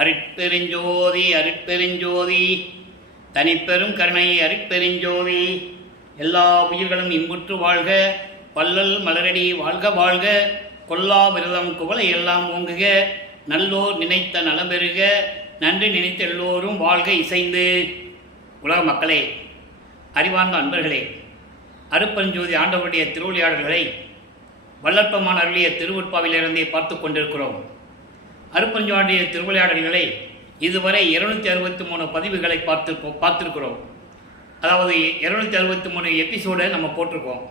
அருட்பெருஞ்சோதி அருட்பெருஞ்சோதி தனிப்பெரும் கருணை அருட்பெருஞ்சோதி. எல்லா உயிர்களும் இன்புற்று வாழ்க, வள்ளல் மலரடி வாழ்க வாழ்க. கொல்லா விரதம் குவளை எல்லாம் ஓங்குக, நல்லோர் நினைத்த நலம் பெறுக, நன்றி நினைத்த எல்லோரும் வாழ்க இசைந்து. உலக மக்களே, அறிவார்ந்த அன்பர்களே, அருட்பெருஞ்சோதி ஆண்டவருடைய திருவிளையாடல்களை வல்லற்பமான அருளிய திருவுட்பாவிலிருந்தே பார்த்து கொண்டிருக்கிறோம். அருட்பெருஞ்சோதியுடைய திருவிளையாடல்களை இதுவரை 263 பதிவுகளை பார்த்துருக்கிறோம். அதாவது 263 எபிசோடை நம்ம போட்டிருக்கோம்.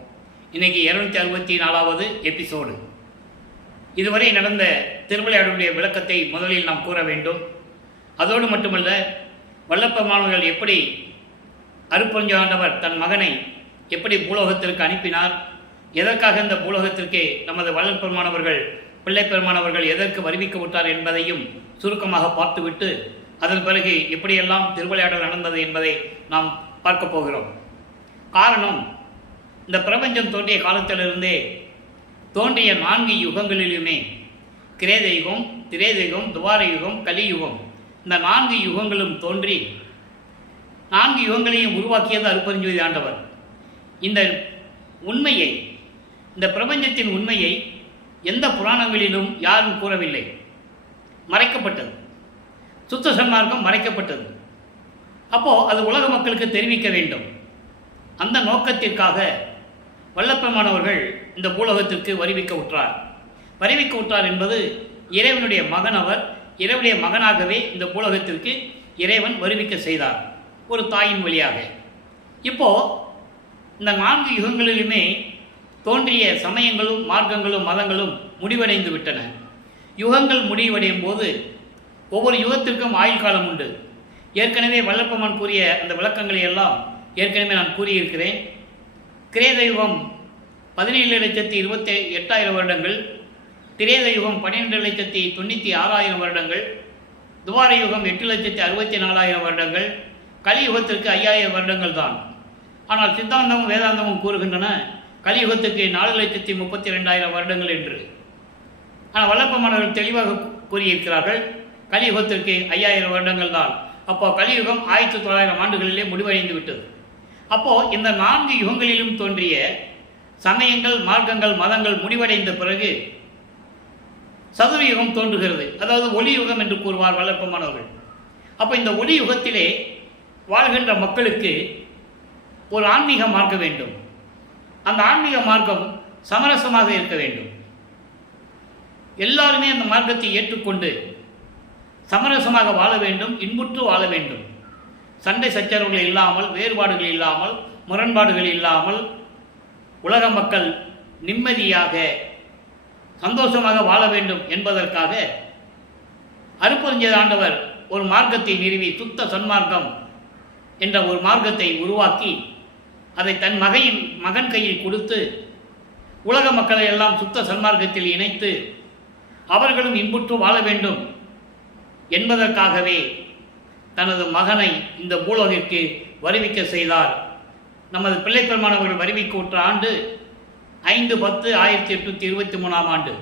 இன்றைக்கி 264வது எபிசோடு. இதுவரை நடந்த திருவிளையாடலுடைய விளக்கத்தை முதலில் நாம் கூற வேண்டும். அதோடு மட்டுமல்ல, வல்லப்பெருமானவர்கள் எப்படி அருட்பெருஞ்சாண்டவர் தன் மகனை எப்படி பூலோகத்திற்கு அனுப்பினார், எதற்காக இந்த பூலோகத்திற்கு நமது வல்லற்பெருமானவர்கள் பிள்ளைப்பெருமானவர்கள் எதற்கு வருவிக்க விட்டார் என்பதையும் சுருக்கமாக பார்த்துவிட்டு அதன் பிறகு எப்படியெல்லாம் திருவிளையாடல் நடந்தது என்பதை நாம் பார்க்க போகிறோம். காரணம், இந்த பிரபஞ்சம் தோன்றிய காலத்திலிருந்தே தோன்றிய 4 யுகங்களிலுமே கிரேத யுகம், திரேத யுகம், துவார யுகம், கலியுகம், இந்த 4 யுகங்களும் தோன்றி 4 யுகங்களையும் உருவாக்கியது அருட்பெருஞ்சோதி ஆண்டவர். இந்த உண்மையை, இந்த பிரபஞ்சத்தின் உண்மையை எந்த புராணங்களிலும் யாரும் கூறவில்லை. மறைக்கப்பட்டது. சுத்த சன்மார்க்கம் மறைக்கப்பட்டது. அப்போது அது உலக மக்களுக்கு தெரிவிக்க வேண்டும். அந்த நோக்கத்திற்காக வல்லப்பெருமானவர்கள் இந்த பூலோகத்திற்கு வருவிக்க விட்டார் என்பது இறைவனுடைய மகன். அவர் இறைவனுடைய மகனாகவே இந்த பூலோகத்திற்கு இறைவன் வருவிக்க செய்தார், ஒரு தாயின் வழியாக. இப்போது இந்த 4 யுகங்களிலுமே தோன்றிய சமயங்களும் மார்க்கங்களும் மதங்களும் முடிவடைந்து விட்டன. யுகங்கள் முடிவடையும் போது ஒவ்வொரு யுகத்திற்கும் ஆயுள் காலம் உண்டு. ஏற்கனவே வல்லப்பெருமான் கூறிய அந்த விளக்கங்களை எல்லாம் ஏற்கனவே நான் கூறியிருக்கிறேன். கிரேத யுகம் 17,28,000 வருடங்கள், திரேத யுகம் 12,96,000 வருடங்கள், துவார யுகம் 8,64,000 வருடங்கள், கலியுகத்திற்கு 5,000 வருடங்கள் தான். ஆனால் சித்தாந்தமும் வேதாந்தமும் கூறுகின்றன கலியுகத்துக்கு 4,32,000 வருடங்கள் என்று. ஆனால் வல்லப்பெருமானவர்கள் தெளிவாக கூறியிருக்கிறார்கள், கலியுகத்திற்கு 5,000 வருடங்கள் தான். அப்போ கலியுகம் 1900 ஆண்டுகளிலே முடிவடைந்து விட்டது. அப்போது இந்த 4 யுகங்களிலும் தோன்றிய சமயங்கள், மார்க்கங்கள், மதங்கள் முடிவடைந்த பிறகு சதுரயுகம் தோன்றுகிறது. அதாவது ஒளி யுகம் என்று கூறுவார் வல்லப்பெருமானவர்கள். அப்போ இந்த ஒளி யுகத்திலே வாழ்கின்ற மக்களுக்கு ஒரு ஆன்மீக மார்க்கம் வேண்டும். அந்த ஆன்மீக மார்க்கம் சமரசமாக இருக்க வேண்டும். எல்லாருமே அந்த மார்க்கத்தை ஏற்றுக்கொண்டு சமரசமாக வாழ வேண்டும், இன்புற்று வாழ வேண்டும். சண்டை சச்சரவுகள் இல்லாமல், வேறுபாடுகள் இல்லாமல், முரண்பாடுகள் இல்லாமல் உலக மக்கள் நிம்மதியாக சந்தோஷமாக வாழ வேண்டும் என்பதற்காக அருட்பெருஞ்சோதி ஆண்டவர் ஒரு மார்க்கத்தை நிறுவி சுத்த சன்மார்க்கம் என்ற ஒரு மார்க்கத்தை உருவாக்கி அதை தன் மகன் கையில் கொடுத்து உலக மக்களை எல்லாம் சுத்த சன்மார்க்கத்தில் இணைத்து அவர்களும் இன்புற்று வாழ வேண்டும் என்பதற்காகவே தனது மகனை இந்த பூலோகிற்கு வருவிக்க செய்தார். நமது பிள்ளைப்பெருமானவர்கள் வருவிக்க உற்ற ஆண்டு 5/10/1823 ஆண்டு.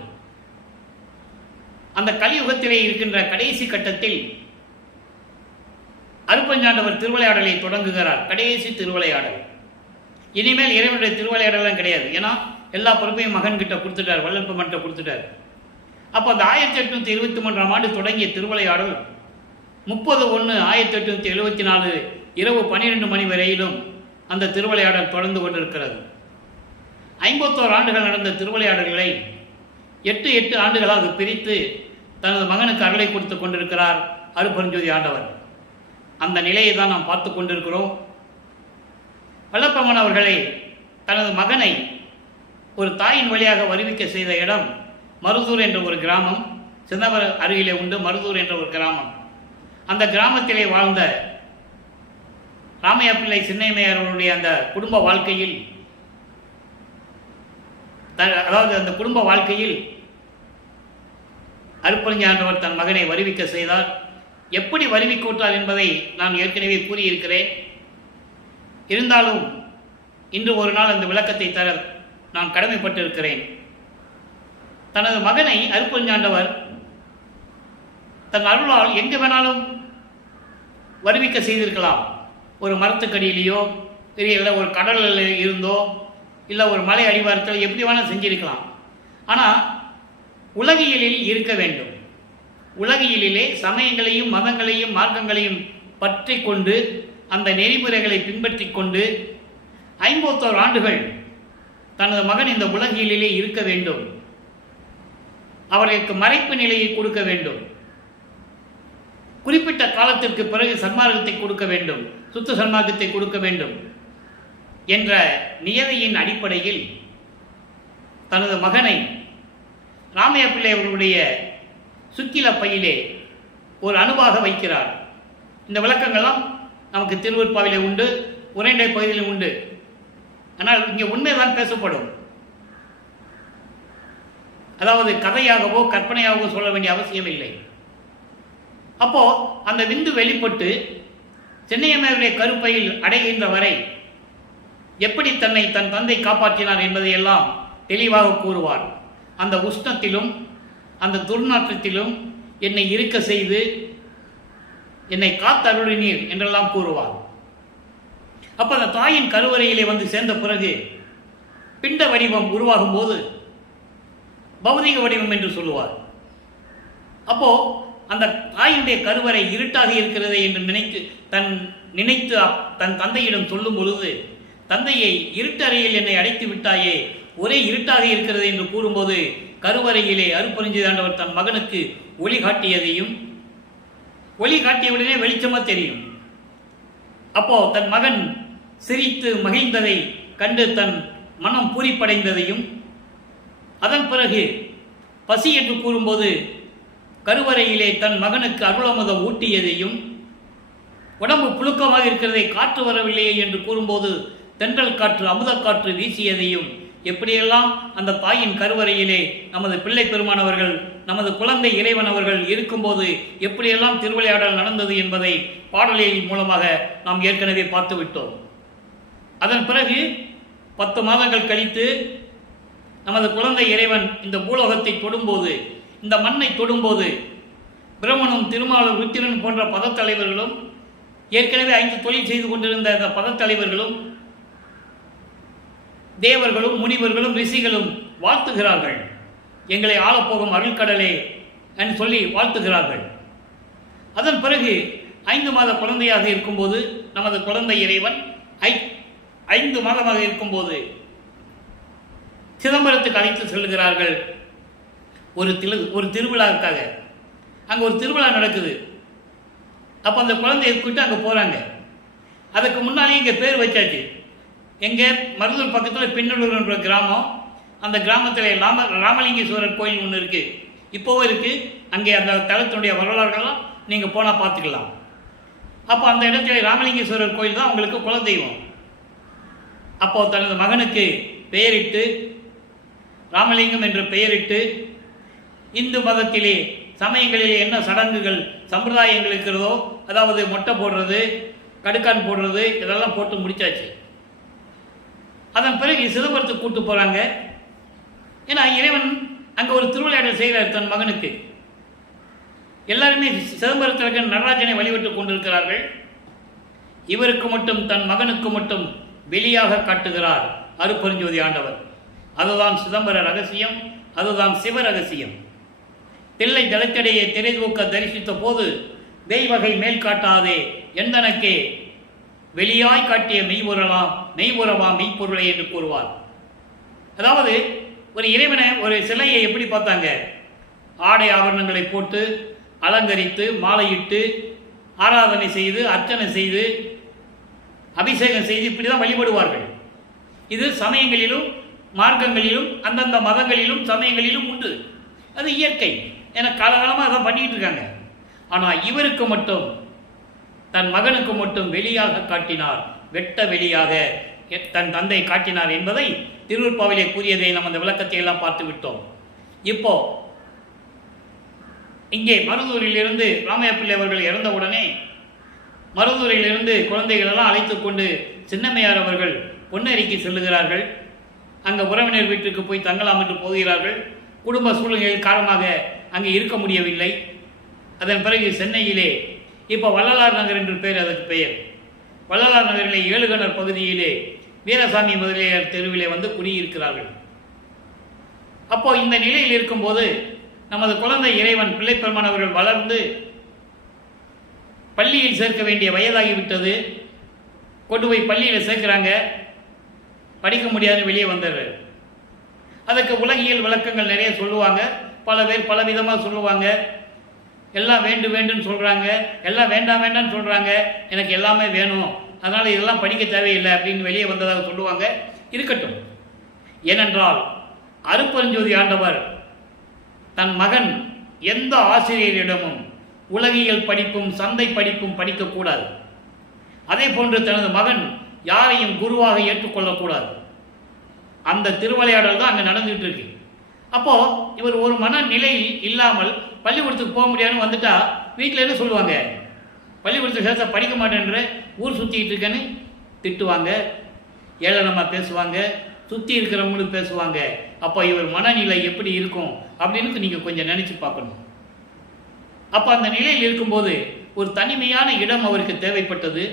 அந்த கலியுகத்திலே இருக்கின்ற கடைசி கட்டத்தில் அருட்பெருஞ்சாண்டவர் திருவிளையாடலை தொடங்குகிறார். கடைசி திருவிளையாடல். இனிமேல் இறைவனுடைய திருவிளையாடலாம் கிடையாது. ஏன்னா எல்லா பொறுப்பையும் மகன்கிட்ட கொடுத்துட்டார், வல்லப்பெருமான்கிட்ட கொடுத்துட்டார். அப்போ அந்த 1823 ஆண்டு தொடங்கிய திருவிளையாடல் 30/1/1874 இரவு 12 மணி வரையிலும் அந்த திருவிளையாடல் தொடர்ந்து கொண்டிருக்கிறது. 51 ஆண்டுகள் நடந்த திருவிளையாடல்களை 8 ஆண்டுகளாக பிரித்து தனது மகனுக்கு அருளை கொடுத்து கொண்டிருக்கிறார் அருட்பெருஞ்சோதி ஆண்டவர். அந்த நிலையை தான் நாம் பார்த்து கொண்டிருக்கிறோம். வல்லப்பெருமான் அவர்களை தனது மகனை ஒரு தாயின் வழியாக வருவிக்க செய்த இடம் மருதூர் என்ற ஒரு கிராமம். சிதம்பரம் அருகிலே உண்டு மருதூர் என்ற ஒரு கிராமம். அந்த கிராமத்திலே வாழ்ந்த ராமையா பிள்ளை சின்னையம்மையார் அவர்களுடைய அந்த குடும்ப வாழ்க்கையில், அதாவது அந்த குடும்ப வாழ்க்கையில் அருட்பெருஞ்சோதி ஆண்டவர் தன் மகனை வருவிக்க செய்தார். எப்படி வருவிக்க விட்டார் என்பதை நான் ஏற்கனவே கூறியிருக்கிறேன். இருந்தாலும் இன்று ஒரு நாள் அந்த விளக்கத்தை தர நான் கடமைப்பட்டிருக்கிறேன். தனது மகனை அருட்பெருஞ்சாண்டவர் தன் அருளால் எங்கே வேணாலும் வருவிக்க செய்திருக்கலாம். ஒரு மரத்துக்கடியிலையோ இல்லை ஒரு கடலில் இருந்தோ இல்லை ஒரு மலை அடிவாரத்தில் எப்படி வேணால் செஞ்சிருக்கலாம். ஆனால் உலகியலில் இருக்க வேண்டும். உலகியலிலே சமயங்களையும் மதங்களையும் மார்க்கங்களையும் பற்றி கொண்டு அந்த நெறிமுறைகளை பின்பற்றி கொண்டு 51 ஆண்டுகள் தனது மகன் இந்த உலகியலிலே இருக்க வேண்டும். அவர்களுக்கு மறைப்பு நிலையை கொடுக்க வேண்டும். குறிப்பிட்ட காலத்திற்கு பிறகு சன்மார்க்கத்தை கொடுக்க வேண்டும், சுத்த சன்மார்க்கத்தை கொடுக்க வேண்டும் என்ற நியதியின் அடிப்படையில் தனது மகனை ராமையா பிள்ளை அவர்களுடைய சுக்கில பையிலே ஒரு அணுவாக வைக்கிறார். இந்த விளக்கங்கள்லாம் நமக்கு திருவருட்பாவிலே உண்டு, உரைநடை பகுதியிலும் உண்டு. ஆனால் இங்கே உண்மைதான் பேசப்படும். அதாவது கதையாகவோ கற்பனையாகவோ சொல்ல வேண்டிய அவசியம் இல்லை. அப்போ அந்த விந்து வெளிப்பட்டு சென்னையம்மையுடைய கருப்பையில் அடைகின்ற வரை எப்படி தன்னை தன் தந்தை காப்பாற்றினார் என்பதையெல்லாம் தெளிவாக கூறுவார். அந்த உஷ்ணத்திலும் அந்த துர்நாற்றத்திலும் என்னை இருக்க செய்து என்னை காத்தருளினீர் என்றெல்லாம் கூறுவார். அப்போ அந்த தாயின் கருவறையிலே வந்து சேர்ந்த பிறகு பிண்ட வடிவம் உருவாகும் போது பௌதிக வடிவம் என்று சொல்லுவார். அப்போ அந்த தாயினுடைய கருவறை இருட்டாக இருக்கிறது என்று நினைத்து தன் தந்தையிடம் சொல்லும் பொழுது, தந்தையை இருட்டறையில் என்னை அடைத்து விட்டாயே, ஒரே இருட்டாக இருக்கிறது என்று கூறும்போது கருவறையிலே அருட்பெருஞ்சோதியாண்டவர் தன் மகனுக்கு ஒளி காட்டியதையும், ஒளி காட்டியவுடனே வெளிச்சமாக தெரியும். அப்போ தன் மகன் சிரித்து மகிழ்ந்ததை கண்டு தன் மனம் பூரிப்படைந்ததையும், அதன் பிறகு பசி என்று கூறும்போது கருவறையிலே தன் மகனுக்கு அருளமுதம் ஊட்டியதையும், உடம்பு புழுக்கமாக இருக்கிறதை காற்று வரவில்லையே என்று கூறும்போது தென்றல் காற்று அமுதக்காற்று வீசியதையும், எப்படியெல்லாம் அந்த தாயின் கருவறையிலே நமது பிள்ளை பெருமானவர்கள், நமது குழந்தை இறைவன் அவர்கள் இருக்கும்போது எப்படியெல்லாம் திருவிளையாடல் நடந்தது என்பதை பாடலின் மூலமாக நாம் ஏற்கனவே பார்த்து விட்டோம். அதன் பிறகு 10 மாதங்கள் கழித்து நமது குழந்தை இறைவன் இந்த பூலோகத்தை தொடும்போது, இந்த மண்ணை தொடும்போது பிரம்மனும் திருமாலும் ருத்திரன் போன்ற பதத்தலைவர்களும், ஏற்கனவே 5 தொழில் செய்து கொண்டிருந்த அந்த பதத்தலைவர்களும், தேவர்களும் முனிவர்களும் ரிஷிகளும் வாழ்த்துகிறார்கள். எங்களை ஆளப்போகும் அருள்கடலே என்று சொல்லி வாழ்த்துகிறார்கள். அதன் பிறகு 5 மாத குழந்தையாக இருக்கும்போது நமது குழந்தை இறைவன் 5 மாதமாக இருக்கும்போது சிதம்பரத்துக்கு அழைத்து செல்கிறார்கள். ஒரு திருவிழாவுக்காக. அங்கே ஒரு திருவிழா நடக்குது. அப்போ அந்த குழந்தையை கூப்பிட்டு அங்கே போகிறாங்க. அதுக்கு முன்னாலேயே இங்கே பேர் வச்சாச்சு. எங்கே மருதூர் பக்கத்தில் பின்னலூர் என்ற கிராமம். அந்த கிராமத்தில் ராமலிங்கேஸ்வரர் கோயில் ஒன்று இருக்குது, இப்போவும் இருக்குது. அங்கே அந்த தலத்தினுடைய வரலாறுகள்லாம் நீங்கள் போனால் பார்த்துக்கலாம். அப்போ அந்த இடத்துல ராமலிங்கேஸ்வரர் கோயில் தான் அவங்களுக்கு குலதெய்வம். அப்போது தனது மகனுக்கு பெயரிட்டு, ராமலிங்கம் என்று பெயரிட்டு, இந்து மதத்திலே சமயங்களிலே என்ன சடங்குகள் சம்பிரதாயங்கள் இருக்கிறதோ, அதாவது மொட்டை போடுறது, கடுக்கான் போடுறது, இதெல்லாம் போட்டு முடிச்சாச்சு. அதன் பிறகு சிதம்பரத்துக்கு கூட்டு போகிறாங்க. ஏன்னா இறைவன் அங்கே ஒரு திருவிளையாடல் செய்கிறார் தன் மகனுக்கு. எல்லாருமே சிதம்பரத்தில் நடராஜனை வழிபட்டு கொண்டிருக்கிறார்கள். இவருக்கு மட்டும், தன் மகனுக்கு மட்டும் வெளியாக காட்டுகிறார் அருட்பெருஞ்சோதி ஆண்டவர். அதுதான் சிதம்பர ரகசியம், அதுதான் சிவ ரகசியம். தில்லை தளத்தடையை திரைதூக்க தரிசித்த போது தெய்வகை மேல் காட்டாதே எந்தனக்கே வெளியாய் காட்டிய மெய்புறவா மெய்ப்பொருளை என்று கூறுவார். அதாவது ஒரு இறைவனை, ஒரு சிலையை எப்படி பார்த்தாங்க? ஆடை ஆபரணங்களை போட்டு அலங்கரித்து மாலையிட்டு ஆராதனை செய்து அர்ச்சனை செய்து அபிஷேகம் செய்து இப்படி தான் வழிபடுவார்கள். இது சமயங்களிலும் மார்க்கங்களிலும் அந்தந்த மதங்களிலும் சமயங்களிலும் உண்டு. அது இயற்கை. ஏன்னா காலகாலமாக அதான் பண்ணிக்கிட்டு இருக்காங்க. ஆனால் இவருக்கு மட்டும், தன் மகனுக்கு மட்டும் வெளியாக காட்டினார், வெட்ட வெளியாக தன் தந்தை காட்டினார் என்பதை திருவருட்பாவிலே கூறியதை நம்ம அந்த விளக்கத்தை எல்லாம் பார்த்து விட்டோம். இப்போ இங்கே மருதூரிலிருந்து ராமையா பிள்ளை அவர்கள் இறந்தவுடனே மருதூரிலிருந்து குழந்தைகளெல்லாம் அழைத்து கொண்டு சின்னம்மையார் அவர்கள் பொன்னேரிக்கு செல்லுகிறார்கள். அங்கே உறவினர் வீட்டுக்கு போய் தங்கலாம் என்று போகிறார்கள். குடும்ப சூழ்நிலைகள் காரணமாக அங்கே இருக்க முடியவில்லை. அதன் பிறகு சென்னையிலே இப்போ வள்ளலார் நகர் என்று பெயர், அதற்கு பெயர். வள்ளலார் நகரிலே ஏழுகணர் பகுதியிலே வீரசாமி முதலியார் தெருவிலே வந்து குடியிருக்கிறார்கள். அப்போ இந்த நிலையில் இருக்கும்போது நமது குழந்தை இறைவன் பிள்ளைப்பெருமான் அவர்கள் வளர்ந்து பள்ளியில் சேர்க்க வேண்டிய வயதாகிவிட்டது. கொண்டு போய் பள்ளியில் சேர்க்கிறாங்க. படிக்க முடியாது, வெளியே வந்துடுறாரு. அதுக்கு உலகியல் விளக்கங்கள் நிறைய சொல்லுவாங்க. பல பேர் பல விதமாக சொல்லுவாங்க. எல்லாம் வேண்டுன்னு சொல்கிறாங்க, எல்லாம் வேண்டாம் வேண்டாம்னு சொல்கிறாங்க. எனக்கு எல்லாமே வேணும், அதனால் இதெல்லாம் படிக்க தேவையில்லை அப்படின்னு வெளியே வந்ததாக சொல்லுவாங்க. இருக்கட்டும். ஏனென்றால் அருட்பெருஞ்சோதி ஆண்டவர் தன் மகன் எந்த ஆசிரியரிடமும் உலகியல் படிப்பும் சந்தை படிப்பும் படிக்கக்கூடாது. அதே போன்று தனது மகன் யாரையும் குருவாக ஏற்றுக்கொள்ளக்கூடாது. அந்த திருவிளையாடல் தான் அங்கே நடந்துகிட்டு இருக்கு. அப்போது இவர் ஒரு மனநிலையில் இல்லாமல் பள்ளிக்கூடத்துக்கு போக முடியாதுன்னு வந்துட்டா வீட்டில் என்ன சொல்லுவாங்க? பள்ளிக்கூடத்துக்கு சேர்த்த படிக்க மாட்டேன்ற, ஊர் சுற்றிக்கிட்டு இருக்கேன்னு திட்டுவாங்க, ஏளனமாக பேசுவாங்க, சுற்றி இருக்கிறவங்களும் பேசுவாங்க. அப்போ இவர் மனநிலை எப்படி இருக்கும் அப்படின்னு நீங்கள் கொஞ்சம் நினச்சி பார்க்கணும். அப்போ அந்த நிலையில் இருக்கும்போது ஒரு தனிமையான இடம் அவருக்கு தேவைப்பட்டது.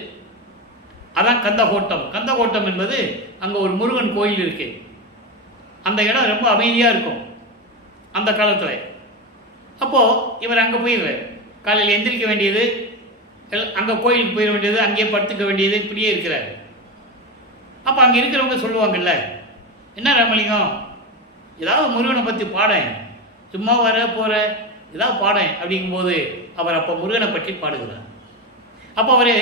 அதான் கந்தகோட்டம். கந்தகோட்டம் என்பது அங்கே ஒரு முருகன் கோயில் இருக்கு. அந்த இடம் ரொம்ப அமைதியாக இருக்கும் அந்த காலத்தில். அப்போது இவர் அங்கே போயிடுறார். காலையில் எந்திரிக்க வேண்டியது, அங்கே கோயிலுக்கு போயிட வேண்டியது, அங்கேயே படுத்துக்க வேண்டியது, இப்படியே இருக்கிறார். அப்போ அங்கே இருக்கிறவங்க சொல்லுவாங்கல்ல, என்ன ராமலிங்கம், ஏதாவது முருகனை பற்றி பாடேன், சும்மா வர போகிற ஏதாவது பாடேன் அப்படிங்கும்போது அவர் அப்போ முருகனை பற்றி பாடுகிறார். அப்போ அவர்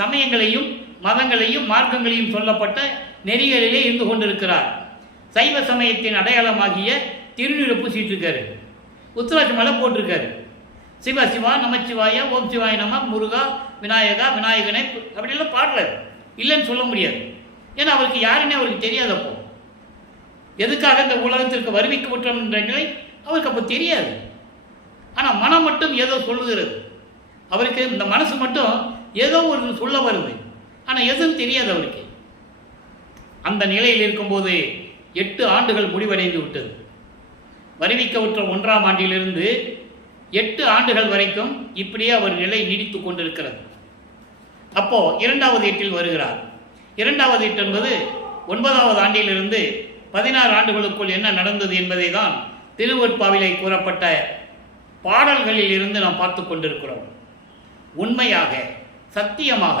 சமயங்களையும் மதங்களையும் மார்க்கங்களையும் சொல்லப்பட்ட நெறிகளிலே இருந்து கொண்டிருக்கிறார். சைவ சமயத்தின் அடையாளமாகிய திருநீரை பூசிட்டு இருக்காரு, உத்திராட்ச மலை போட்டிருக்காரு. சிவ சிவா நமச்சிவாயா ஓம் சிவாய நம முருகா விநாயகா விநாயகனே அப்படிலாம் பாடுறாரு. இல்லைன்னு சொல்ல முடியாது. ஏன்னா அவருக்கு யாருன்னே அவருக்கு தெரியாதப்போ, எதுக்காக இந்த உலகத்திற்கு வருவிக்கப்பட்டோம் என்ற நிலை அவருக்கு அப்போ தெரியாது. ஆனால் மனம் மட்டும் ஏதோ சொல்லுகிறது. அவருக்கு இந்த மனசு மட்டும் ஏதோ ஒரு சொல்ல வருது, ஆனால் எதுவும் தெரியாது அவருக்கு. அந்த நிலையில் இருக்கும்போது 8 ஆண்டுகள் முடிவடைந்து விட்டது. வருவிக்கப்பட்ட 1ஆம் ஆண்டிலிருந்து 8 ஆண்டுகள் வரைக்கும் இப்படியே அவர் நிலை நீடித்து கொண்டிருக்கிறது. அப்போ 2வது எட்டில் வருகிறார். 2வது எட்டு என்பது 9வது ஆண்டிலிருந்து 16 ஆண்டுகளுக்குள் என்ன நடந்தது என்பதை தான் திருவருட்பாவிலே கூறப்பட்ட பாடல்களில் இருந்து நாம் பார்த்து கொண்டிருக்கிறோம். உண்மையாக சத்தியமாக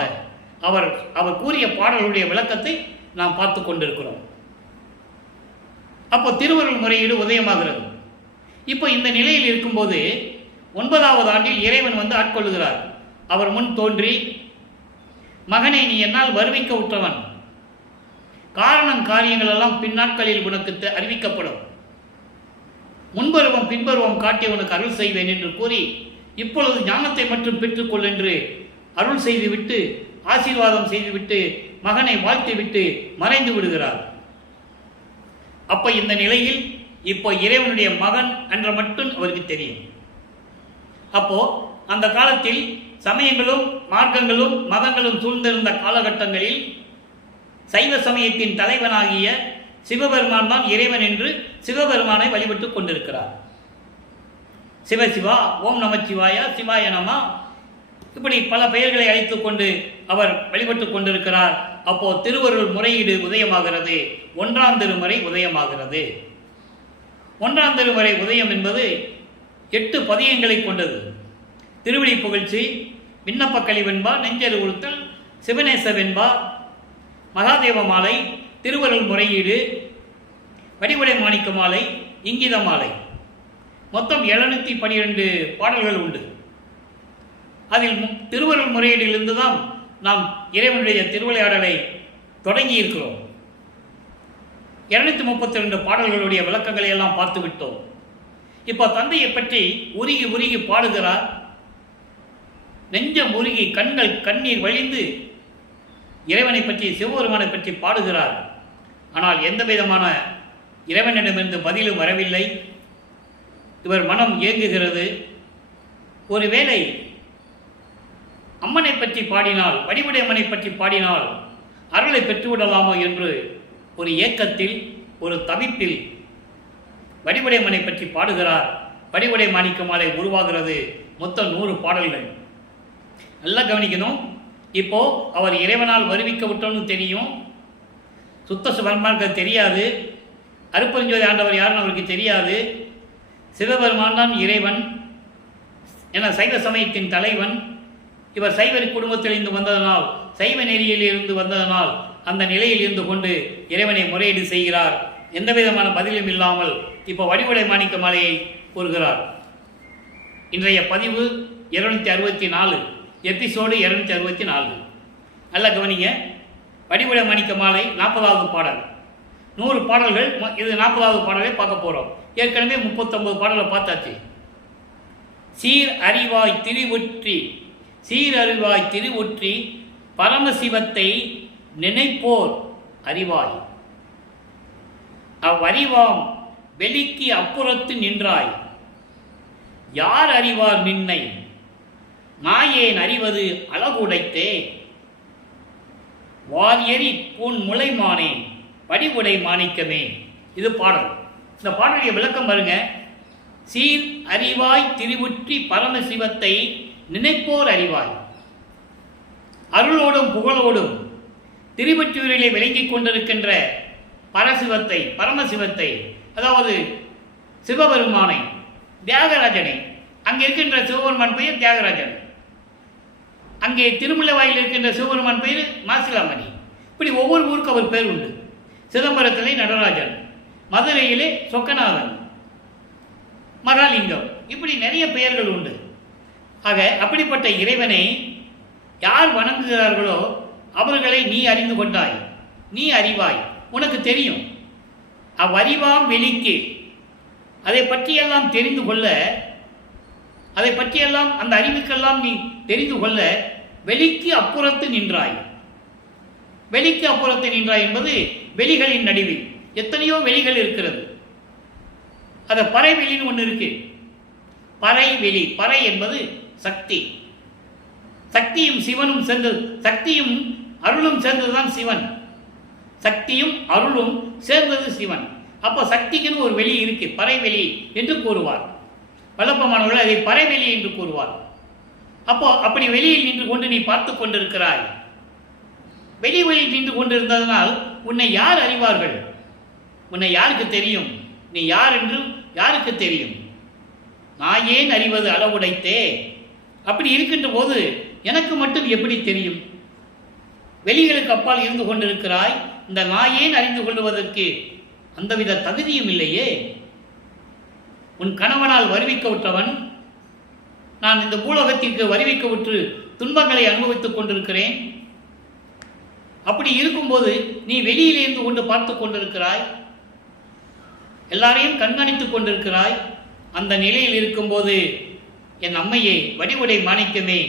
அவர் கூறிய பாடல்களுடைய விளக்கத்தை நாம் பார்த்து கொண்டிருக்கிறோம். அப்போ திருவருள் முறையீடு உதயமாகிறது. இப்போ இந்த நிலையில் இருக்கும்போது 9வது ஆண்டில் இறைவன் வந்து ஆட்கொள்ளுகிறார். அவர் முன் தோன்றி, மகனே, நீ என்னால் வருவிக்க உற்றவன், காரணம் காரியங்கள் எல்லாம் பின்னாட்களில் உனக்கு அறிவிக்கப்படும், முன்பருவம் பின்பருவம் காட்டி உனக்கு அருள் செய்வேன் என்று கூறி, இப்பொழுது ஞானத்தை மட்டும் பெற்றுக்கொள் என்று அருள் செய்துவிட்டு ஆசீர்வாதம் செய்துவிட்டு மகனை வாழ்த்திவிட்டு மறைந்து விடுகிறார். அப்போ இந்த நிலையில் இப்போ இறைவனுடைய மகன் என்ற மட்டும் அவருக்கு தெரியும். அப்போ அந்த காலத்தில் சமயங்களும் மார்க்கங்களும் மதங்களும் சூழ்ந்திருந்த காலகட்டங்களில் சைவ சமயத்தின் தலைவனாகிய சிவபெருமான் தான் இறைவன் என்று சிவபெருமானை வழிபட்டு கொண்டிருக்கிறார். சிவசிவா ஓம் நமச்சிவாயா சிவாய நம இப்படி பல பெயர்களை அழைத்து கொண்டு அவர் வழிபட்டு கொண்டிருக்கிறார். அப்போ திருவருள் முறையீடு உதயமாகிறது. 1ஆம் திருமுறை உதயமாகிறது. 1ஆம் திருமுறை உதயம் என்பது 8 பதியங்களை கொண்டது. திருவிழி புகழ்ச்சி, விண்ணப்ப கழிவென்பா, நெஞ்சல் உறுத்தல், சிவநேச வெண்பா, மகாதேவ மாலை, திருவருள் முறையீடு, வடிவுடை மாணிக்க மாலை, இங்கித மாலை, மொத்தம் 712 பாடல்கள் உண்டு. அதில் திருவருள் முறையீடிலிருந்து தான் நாம் இறைவனுடைய திருவிளையாடலை தொடங்கி இருக்கிறோம். 232 பாடல்களுடைய விளக்கங்களை எல்லாம் பார்த்து விட்டோம். இப்போ தந்தையை பற்றி உருகி உருகி பாடுகிறார். நெஞ்சம் உருகி கண்கள் கண்ணீர் வழிந்து இறைவனை பற்றி சிவபெருமானை பற்றி பாடுகிறார். ஆனால் எந்த விதமான இறைவனிடமிருந்து பதிலும் வரவில்லை. இவர் மனம் ஏங்குகிறது. ஒருவேளை அம்மனை பற்றி பாடினால், வடிவுடை அம்மனை பற்றி பாடினால் அருளை பெற்றுவிடலாமோ என்று ஒரு ஏக்கத்தில், ஒரு தவிப்பில் வடிவுடை அம்மனை பற்றி பாடுகிறார். வடிவுடை மாணிக்க மாலை உருவாகிறது. மொத்தம் 100 பாடல்கள். நல்லா கவனிக்கணும். இப்போ அவர் இறைவனால் வருவிக்க விட்டோன்னு தெரியும், சுத்த சன்மார்க்கம் தெரியாது, அருப்பெருஞ்சோதி ஆண்டவர் யாருன்னு அவருக்கு தெரியாது, சிவபெருமான் தான் இறைவன் என சைவ சமயத்தின் தலைவன். இவர் சைவ குடும்பத்திலிருந்து வந்ததனால், சைவ நெறியில் இருந்து வந்ததனால் அந்த நிலையில் இருந்து கொண்டு இறைவனை முறையீடு செய்கிறார். எந்த விதமான பதிலும் இல்லாமல் இப்போ வடிவுடை மாணிக்க மாலையை கூறுகிறார். இன்றைய பதிவு 264, எபிசோடு 264. நல்லா கவனிங்க. வடிவுடை மாணிக்க மாலை 40வது பாடல். 100 பாடல்கள். இது 40வது பாடலை பார்க்க போகிறோம். ஏற்கனவே 39 பாடலை பார்த்தாச்சு. சீர் அறிவாய் திருவொற்றி, சீர் அறிவாய் திருவொற்றி, பரமசிவத்தை நினைப்போர் அறிவாய், அவ்வறிவாம் வெளிக்கு அப்புறத்து நின்றாய், யார் அறிவார் நின்னை, நாயேன் அறிவது அழகுடைத்தே, வாரியறி பூன் முளைமானே வடிவுடை மாணிக்கமே. இது பாடல். இந்த பாடலுடைய விளக்கம் பாருங்க. சீர் அறிவாய் திருவுற்றி பரமசிவத்தை நினைப்போர் அறிவாய். அருளோடும் புகழோடும் திருவொற்றியூரிலே விளங்கிக் கொண்டிருக்கின்ற பரசிவத்தை, பரமசிவத்தை, அதாவது சிவபெருமானை, தியாகராஜனை. அங்கே இருக்கின்ற சிவபெருமான் பெயர் தியாகராஜன், அங்கே திருமுல்லைவாயில் இருக்கின்ற சிவபெருமான் பெயர் மாசிலாமணி. இப்படி ஒவ்வொரு ஊருக்கு அவர் பேர் உண்டு. சிதம்பரத்திலே நடராஜன், மதுரையிலே சொக்கநாதன், மகாலிங்கம், இப்படி நிறைய பெயர்கள் உண்டு. ஆக அப்படிப்பட்ட இறைவனை யார் வணங்குகிறார்களோ அவர்களை நீ அறிந்து கொண்டாய், நீ அறிவாய், உனக்கு தெரியும். அவ்வறிவாம் வெளிக்கு, அதை பற்றியெல்லாம் தெரிந்து கொள்ள, அதை பற்றியெல்லாம் அந்த அறிவுக்கெல்லாம் நீ தெரிந்து கொள்ள வெளிக்கு அப்புறத்து நின்றாய். வெளிக்கு அப்புறத்து நின்றாய் என்பது வெளிகளின் நடுவில். எத்தனையோ வெளிகள் இருக்கிறது. அந்த பறைவெளின்னு ஒன்று இருக்கு. பறைவெளி, பறை என்பது சக்தி. சக்தியும் சிவனும் சேர்ந்தது, சக்தியும் அருளும் சேர்ந்ததுதான் சிவன். சக்தியும் அருளும் சேர்ந்தது சிவன். அப்போ சக்திக்குன்னு ஒரு வெளி இருக்கு, பறைவெளி என்று கூறுவார். வல்லப்பமானவர்கள் அதை பறைவெளி என்று கூறுவார். அப்போ அப்படி வெளியில் நின்று கொண்டு நீ பார்த்து கொண்டிருக்கிறாய். வெளியில் நின்று கொண்டிருந்ததனால் உன்னை யார் அறிவார்கள்? உன்னை யாருக்கு தெரியும்? நீ யார் என்று யாருக்கு தெரியும்? நான் ஏன் அறிவது அளவுடைத்தே. அப்படி இருக்கின்ற போது எனக்கு மட்டும் எப்படி தெரியும்? வெளிகளுக்கு அப்பால் இருந்து கொண்டிருக்கிறாய். இந்த நான் ஏன் அறிந்து கொள்வதற்கு அந்தவித தகுதியும் இல்லையே. உன் கணவனால் வருவிக்க விட்டவன் நான் இந்த பூலோகத்திற்கு வருவிக்க விட்டு துன்பங்களை அனுபவித்துக் கொண்டிருக்கிறேன். அப்படி இருக்கும்போது நீ வெளியிலிருந்து கொண்டு பார்த்து கொண்டிருக்கிறாய், எல்லாரையும் கண்காணித்துக் கொண்டிருக்கிறாய். அந்த நிலையில் இருக்கும்போது என் அம்மையே, வடிவுடை மாணிக்கமே,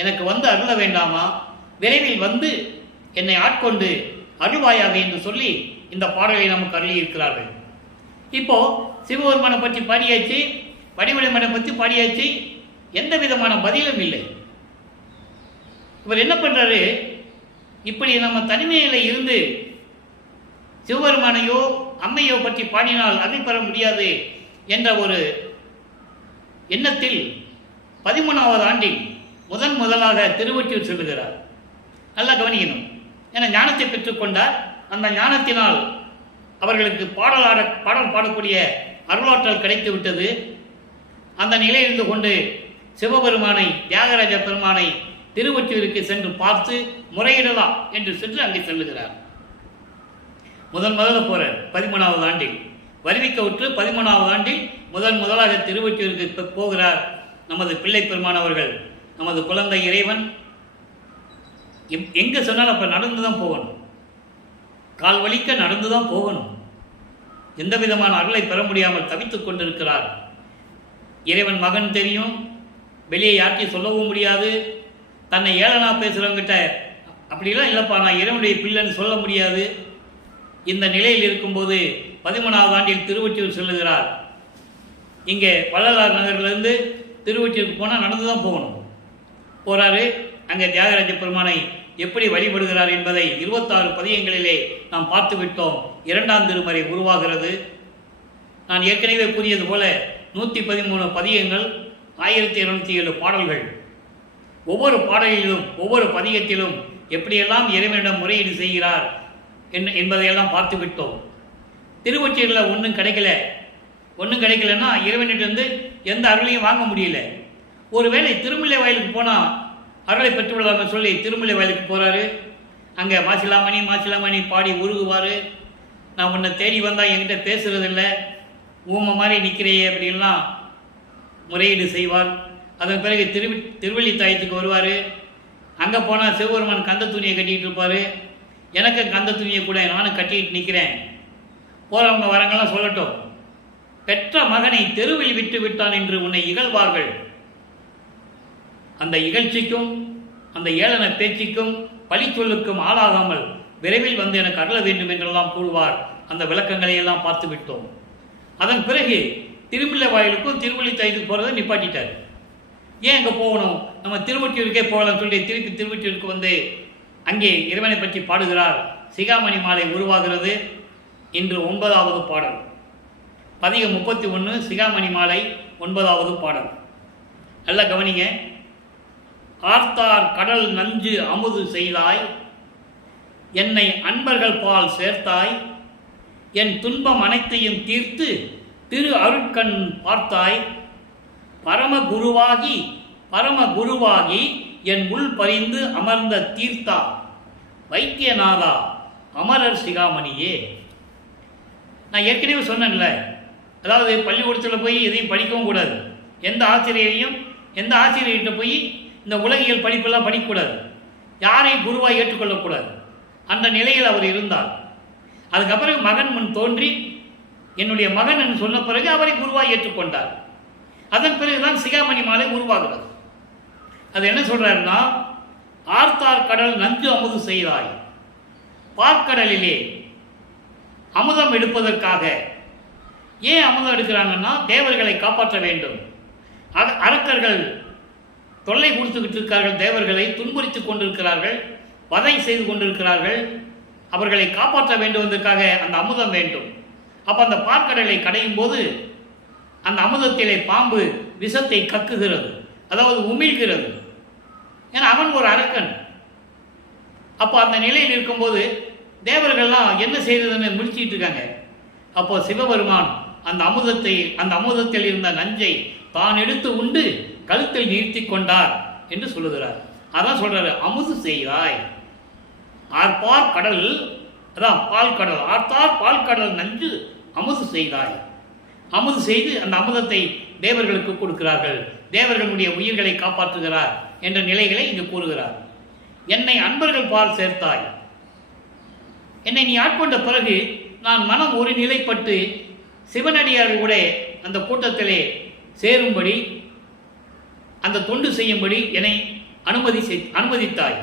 எனக்கு வந்து அருள வேண்டாமா? விரைவில் வந்து என்னை ஆட்கொண்டு அருள்வாயாக என்று சொல்லி இந்த பாடலை நமக்கு அருளி இருக்கிறார்கள். இப்போ சிவபெருமானை பற்றி பாடியாச்சு, வடிவுடை மனை பற்றி பாடியாச்சு. எந்த விதமான பதிலும் இல்லை. இவர் என்ன பண்றாரு? இப்படி நம்ம தனிமையில இருந்து சிவபெருமானையோ அம்மையோ பற்றி பாடினால் அதை பெற முடியாது என்ற ஒரு எண்ணத்தில் 13வது ஆண்டில் முதலாக திருவொற்றியூர் செல்லுகிறார். நல்லா கவனிக்கணும். ஏன்னா ஞானத்தை பெற்றுக்கொண்டார். அந்த ஞானத்தினால் அவர்களுக்கு பாடல் பாடக்கூடிய அருளாற்றல் கிடைத்து விட்டது. அந்த நிலையிலிருந்து கொண்டு சிவபெருமானை, தியாகராஜ பெருமானை திருவொற்றியூருக்கு சென்று பார்த்து முறையிடலாம் என்று சென்று அங்கே செல்லுகிறார். முதல்ல போறார் 13வது ஆண்டில். வருவிக்க விட்டு 13வது ஆண்டில் முதலாக திருவொற்றியூருக்கு போகிறார் நமது பிள்ளை பெருமான் அவர்கள். நமது குழந்தை இறைவன் எங்கே சொன்னாலும் அப்போ நடந்து தான் போகணும், கால் வலிக்க நடந்து தான் போகணும். எந்த விதமான அருளை பெற முடியாமல் தவித்துக் கொண்டிருக்கிறார். இறைவன் மகன் தெரியும், வெளியே யார்ட்டையும் சொல்லவும் முடியாது. தன்னை ஏளனா பேசுகிறவங்கிட்ட அப்படிலாம் இல்லைப்பா நான் இறைவனுடைய பிள்ளைன்னு சொல்ல முடியாது. இந்த நிலையில் இருக்கும்போது 13வது ஆண்டில் திருவொற்றியூர் செல்லுகிறார். இங்கே வள்ளலார் நகர்லேருந்து திருவொற்றியூருக்கு போனால் நடந்து தான் போகணும். போகிறாரு. அங்கே தியாகராஜ பெருமானை எப்படி வழிபடுகிறார் என்பதை 26 பதியங்களிலே நாம் பார்த்து விட்டோம். 2ஆம் திருமறை உருவாகிறது. நான் ஏற்கனவே கூறியது போல 113 பதியங்கள் 1207 பாடல்கள். ஒவ்வொரு பாடலிலும் ஒவ்வொரு பதிகத்திலும் எப்படியெல்லாம் இறைவனிடம் முறையீடு செய்கிறார் என்பதையெல்லாம் பார்த்து விட்டோம். திருவொற்றியூரில் ஒன்றும் கிடைக்கலன்னா இறைவனிடந்து எந்த அருளையும் வாங்க முடியல. ஒருவேளை திருமுல்லை வயலுக்கு போனால் அருளை பெற்றுவிடலாம்னு சொல்லி திருமுல்லை வயலுக்கு போகிறாரு. அங்கே மாசிலாமணி பாடி உருகுவார். நான் உன்னை தேடி வந்தால் என்கிட்ட பேசுகிறதில்ல, ஊமை மாதிரி நிற்கிறையே அப்படின்லாம் முறையீடு செய்வார். அதன் பிறகு திருவள்ளித்தாயத்துக்கு வருவார். அங்கே போனால் சிவபெருமான் கந்த துணியை கட்டிகிட்டு இருப்பார். எனக்கு கந்த துணியை கூட நானும் கட்டிக்கிட்டு நிற்கிறேன். போகிறவங்க வரங்கெல்லாம் சொல்லட்டும், பெற்ற மகனை தெருவில் விட்டு விட்டான் என்று உன்னை இகழ்வார்கள். அந்த இகழ்ச்சிக்கும் அந்த ஏளன பேச்சுக்கும் பழி சொல்லுக்கும் ஆளாகாமல் விரைவில் வந்து எனக்கு அருள வேண்டும் என்றெல்லாம் கூறுவார். அந்த விளக்கங்களை எல்லாம் பார்த்து விட்டோம். அதன் பிறகு திருமுல்லை வாயிலுக்கும் திருவள்ளித்தாயத்துக்கு போகிறத நிப்பாட்டிட்டார். ஏன் அங்கே போகணும், நம்ம திருவொற்றியூருக்கே போகலாம்னு சொல்லி திருப்பி திருவொற்றியூருக்கு வந்து அங்கே இறைவனை பற்றி பாடுகிறார். சிகாமணி மாலை உருவாகிறது. இன்று 9வது பாடல், பதிகம் 31, சிகாமணி மாலை 9வது பாடல். நல்லா கவனிங்க. ஆர்த்தார் கடல் நஞ்சு அமுது செய்தாய், என்னை அன்பர்கள் பால் சேர்த்தாய், என் துன்பம் அனைத்தையும் தீர்த்து திரு அருட்கண் பார்த்தாய், பரமகுருவாகி என் உள் பறிந்து அமர்ந்த தீர்த்தா, வைத்தியநாதா அமரர் சிகாமணியே. நான் ஏற்கனவே சொன்னேன்ல, அதாவது பள்ளிக்கூடத்தில் போய் எதையும் படிக்கவும் கூடாது. எந்த ஆசிரியர்கிட்ட போய் இந்த உலகியல் படிப்பெல்லாம் படிக்கக்கூடாது. யாரையும் குருவாக ஏற்றுக்கொள்ளக்கூடாது. அந்த நிலையில் அவர் இருந்தார். அதுக்கப்புறம் மகன் முன் தோன்றி என்னுடைய மகன் என்று சொன்ன பிறகு அவரை குருவாக ஏற்றுக்கொண்டார். அதன் பிறகுதான் சிகாமணி மாலை உருவாகிறது. அது என்ன சொல்றாருன்னா, ஆர்த்தார் கடல் நஞ்சு அமுது செய்தாய். பார்க்கடலிலே அமுதம் எடுப்பதற்காக. ஏன் அமுதம் எடுக்கிறாங்கன்னா, தேவர்களை காப்பாற்ற வேண்டும். அரக்கர்கள் தொல்லை கொடுத்துக்கிட்டு இருக்கார்கள், தேவர்களை துன்புறுத்திக் கொண்டிருக்கிறார்கள், வதை செய்து கொண்டிருக்கிறார்கள். அவர்களை காப்பாற்ற வேண்டுவதற்காக அந்த அமுதம் வேண்டும். அப்போ அந்த பார்க்கடலை கடையும் போது அந்த அமுதத்திலே பாம்பு விஷத்தை கக்குகிறது, அதாவது உமிழ்கிறது. ஏன்னா அவன் ஒரு அரக்கன். அப்போ அந்த நிலையில் இருக்கும்போது தேவர்கள்லாம் என்ன செய்ததுன்னு முடிச்சிட்டு இருக்காங்க. அப்போ சிவபெருமான் அந்த அமுதத்தில் இருந்த நஞ்சை தான் எடுத்து உண்டு கழுத்தில் நிறுத்தி கொண்டார் என்று சொல்லுகிறார். அதான் சொல்றாரு, அமுது செய்தாய். ஆர்ப்பார் கடல், அதான் பால் கடல், ஆர்த்தார் பால் கடல் நஞ்சு அமுது செய்தாய். அமுது செய்து அந்த அமுதத்தை தேவர்களுக்கு கொடுக்கிறார்கள். தேவர்களுடைய உயிர்களை காப்பாற்றுகிறார் என்ற நிலைகளை இங்கு கூறுகிறார். என்னை அன்பர்கள் பால் சேர்த்தாய். என்னை நீ ஆட்கொண்ட பிறகு நான் மனம் ஒரு நிலைப்பட்டு சிவனடியார்களுடைய அந்த கூட்டத்திலே சேரும்படி, அந்த தொண்டு செய்யும்படி என்னை அனுமதித்தாய்.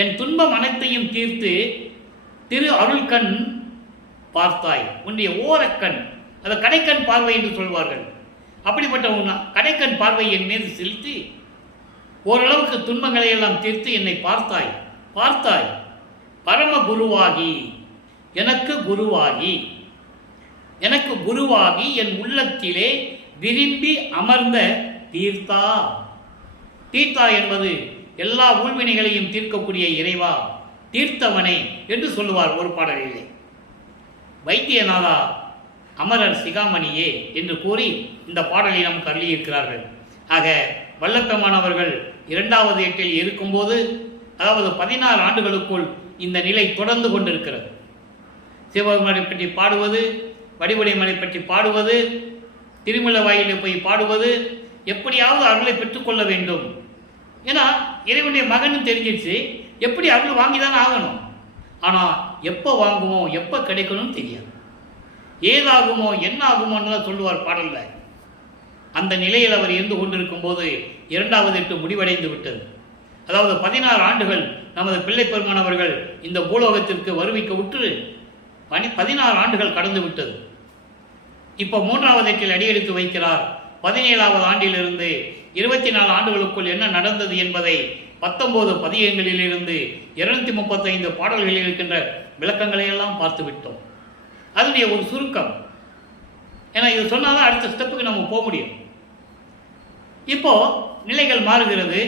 என் துன்பம் அனைத்தையும் தீர்த்து திரு அருள்கண் பார்த்தாய். உன்னுடைய ஓரக்கண், அதை கடைக்கண் பார்வை என்று சொல்வார்கள். அப்படிப்பட்ட கடைக்கண் பார்வை என் மீது செலுத்தி ஓரளவுக்கு துன்பங்களை எல்லாம் தீர்த்து என்னை பார்த்தாய். பரம குருவாகி, எனக்கு குருவாகி என் உள்ளத்திலே விரும்பி அமர்ந்த தீர்த்தா. தீர்த்தா என்பது எல்லா ஊழ்வினைகளையும் தீர்க்கக்கூடிய இறைவா, தீர்த்தவனே என்று சொல்லுவார் ஒரு பாடலிலே. வைத்தியநாதா அமரர் சிகாமணியே என்று கூறி இந்த பாடலை நமக்கு அருளியிருக்கிறார்கள். ஆக வல்லத்தமானவர்கள் 2வது ஏட்டில் இருக்கும்போது, அதாவது 16 ஆண்டுகளுக்குள் இந்த நிலை தொடர்ந்து கொண்டிருக்கிறது. சிவபெருமானை பற்றி பாடுவது, வடிவுடைமனை பற்றி பாடுவது, திருமலை வாயிலை போய் பாடுவது, எப்படியாவது அருளை பெற்றுக்கொள்ள வேண்டும். ஏன்னா இறைவனுடைய மகன் தெரிஞ்சிடுச்சு, எப்படி அருள் வாங்கி தான் ஆகணும். ஆனால் எப்போ வாங்குமோ, எப்போ கிடைக்கணும்னு தெரியாது. ஏதாகுமோ என்ன ஆகுமோன்னு சொல்லுவார் பாடல்ல. அந்த நிலையில் அவர் இருந்து கொண்டிருக்கும் போது 2வது எட்டு முடிவடைந்து விட்டது. அதாவது 16 ஆண்டுகள் நமது பிள்ளை பெருமானவர்கள் இந்த பூலோகத்திற்கு வருவிக்க விட்டு 16 ஆண்டுகள் கடந்து விட்டது. இப்போ 3வது எட்டில் அடியெடுத்து வைக்கிறார். 17வது ஆண்டிலிருந்து 24 ஆண்டுகளுக்குள் என்ன நடந்தது என்பதை 19 பதிகங்களிலிருந்து 235 பாடல்களில் இருக்கின்ற விளக்கங்களை எல்லாம் பார்த்து விட்டோம். அதனுடைய ஒரு சுருக்கம். ஏன்னா இது சொன்னாதான் அடுத்த ஸ்டெப்புக்கு நம்ம போக முடியும். இப்போ நிலைகள் மாறுகிறது,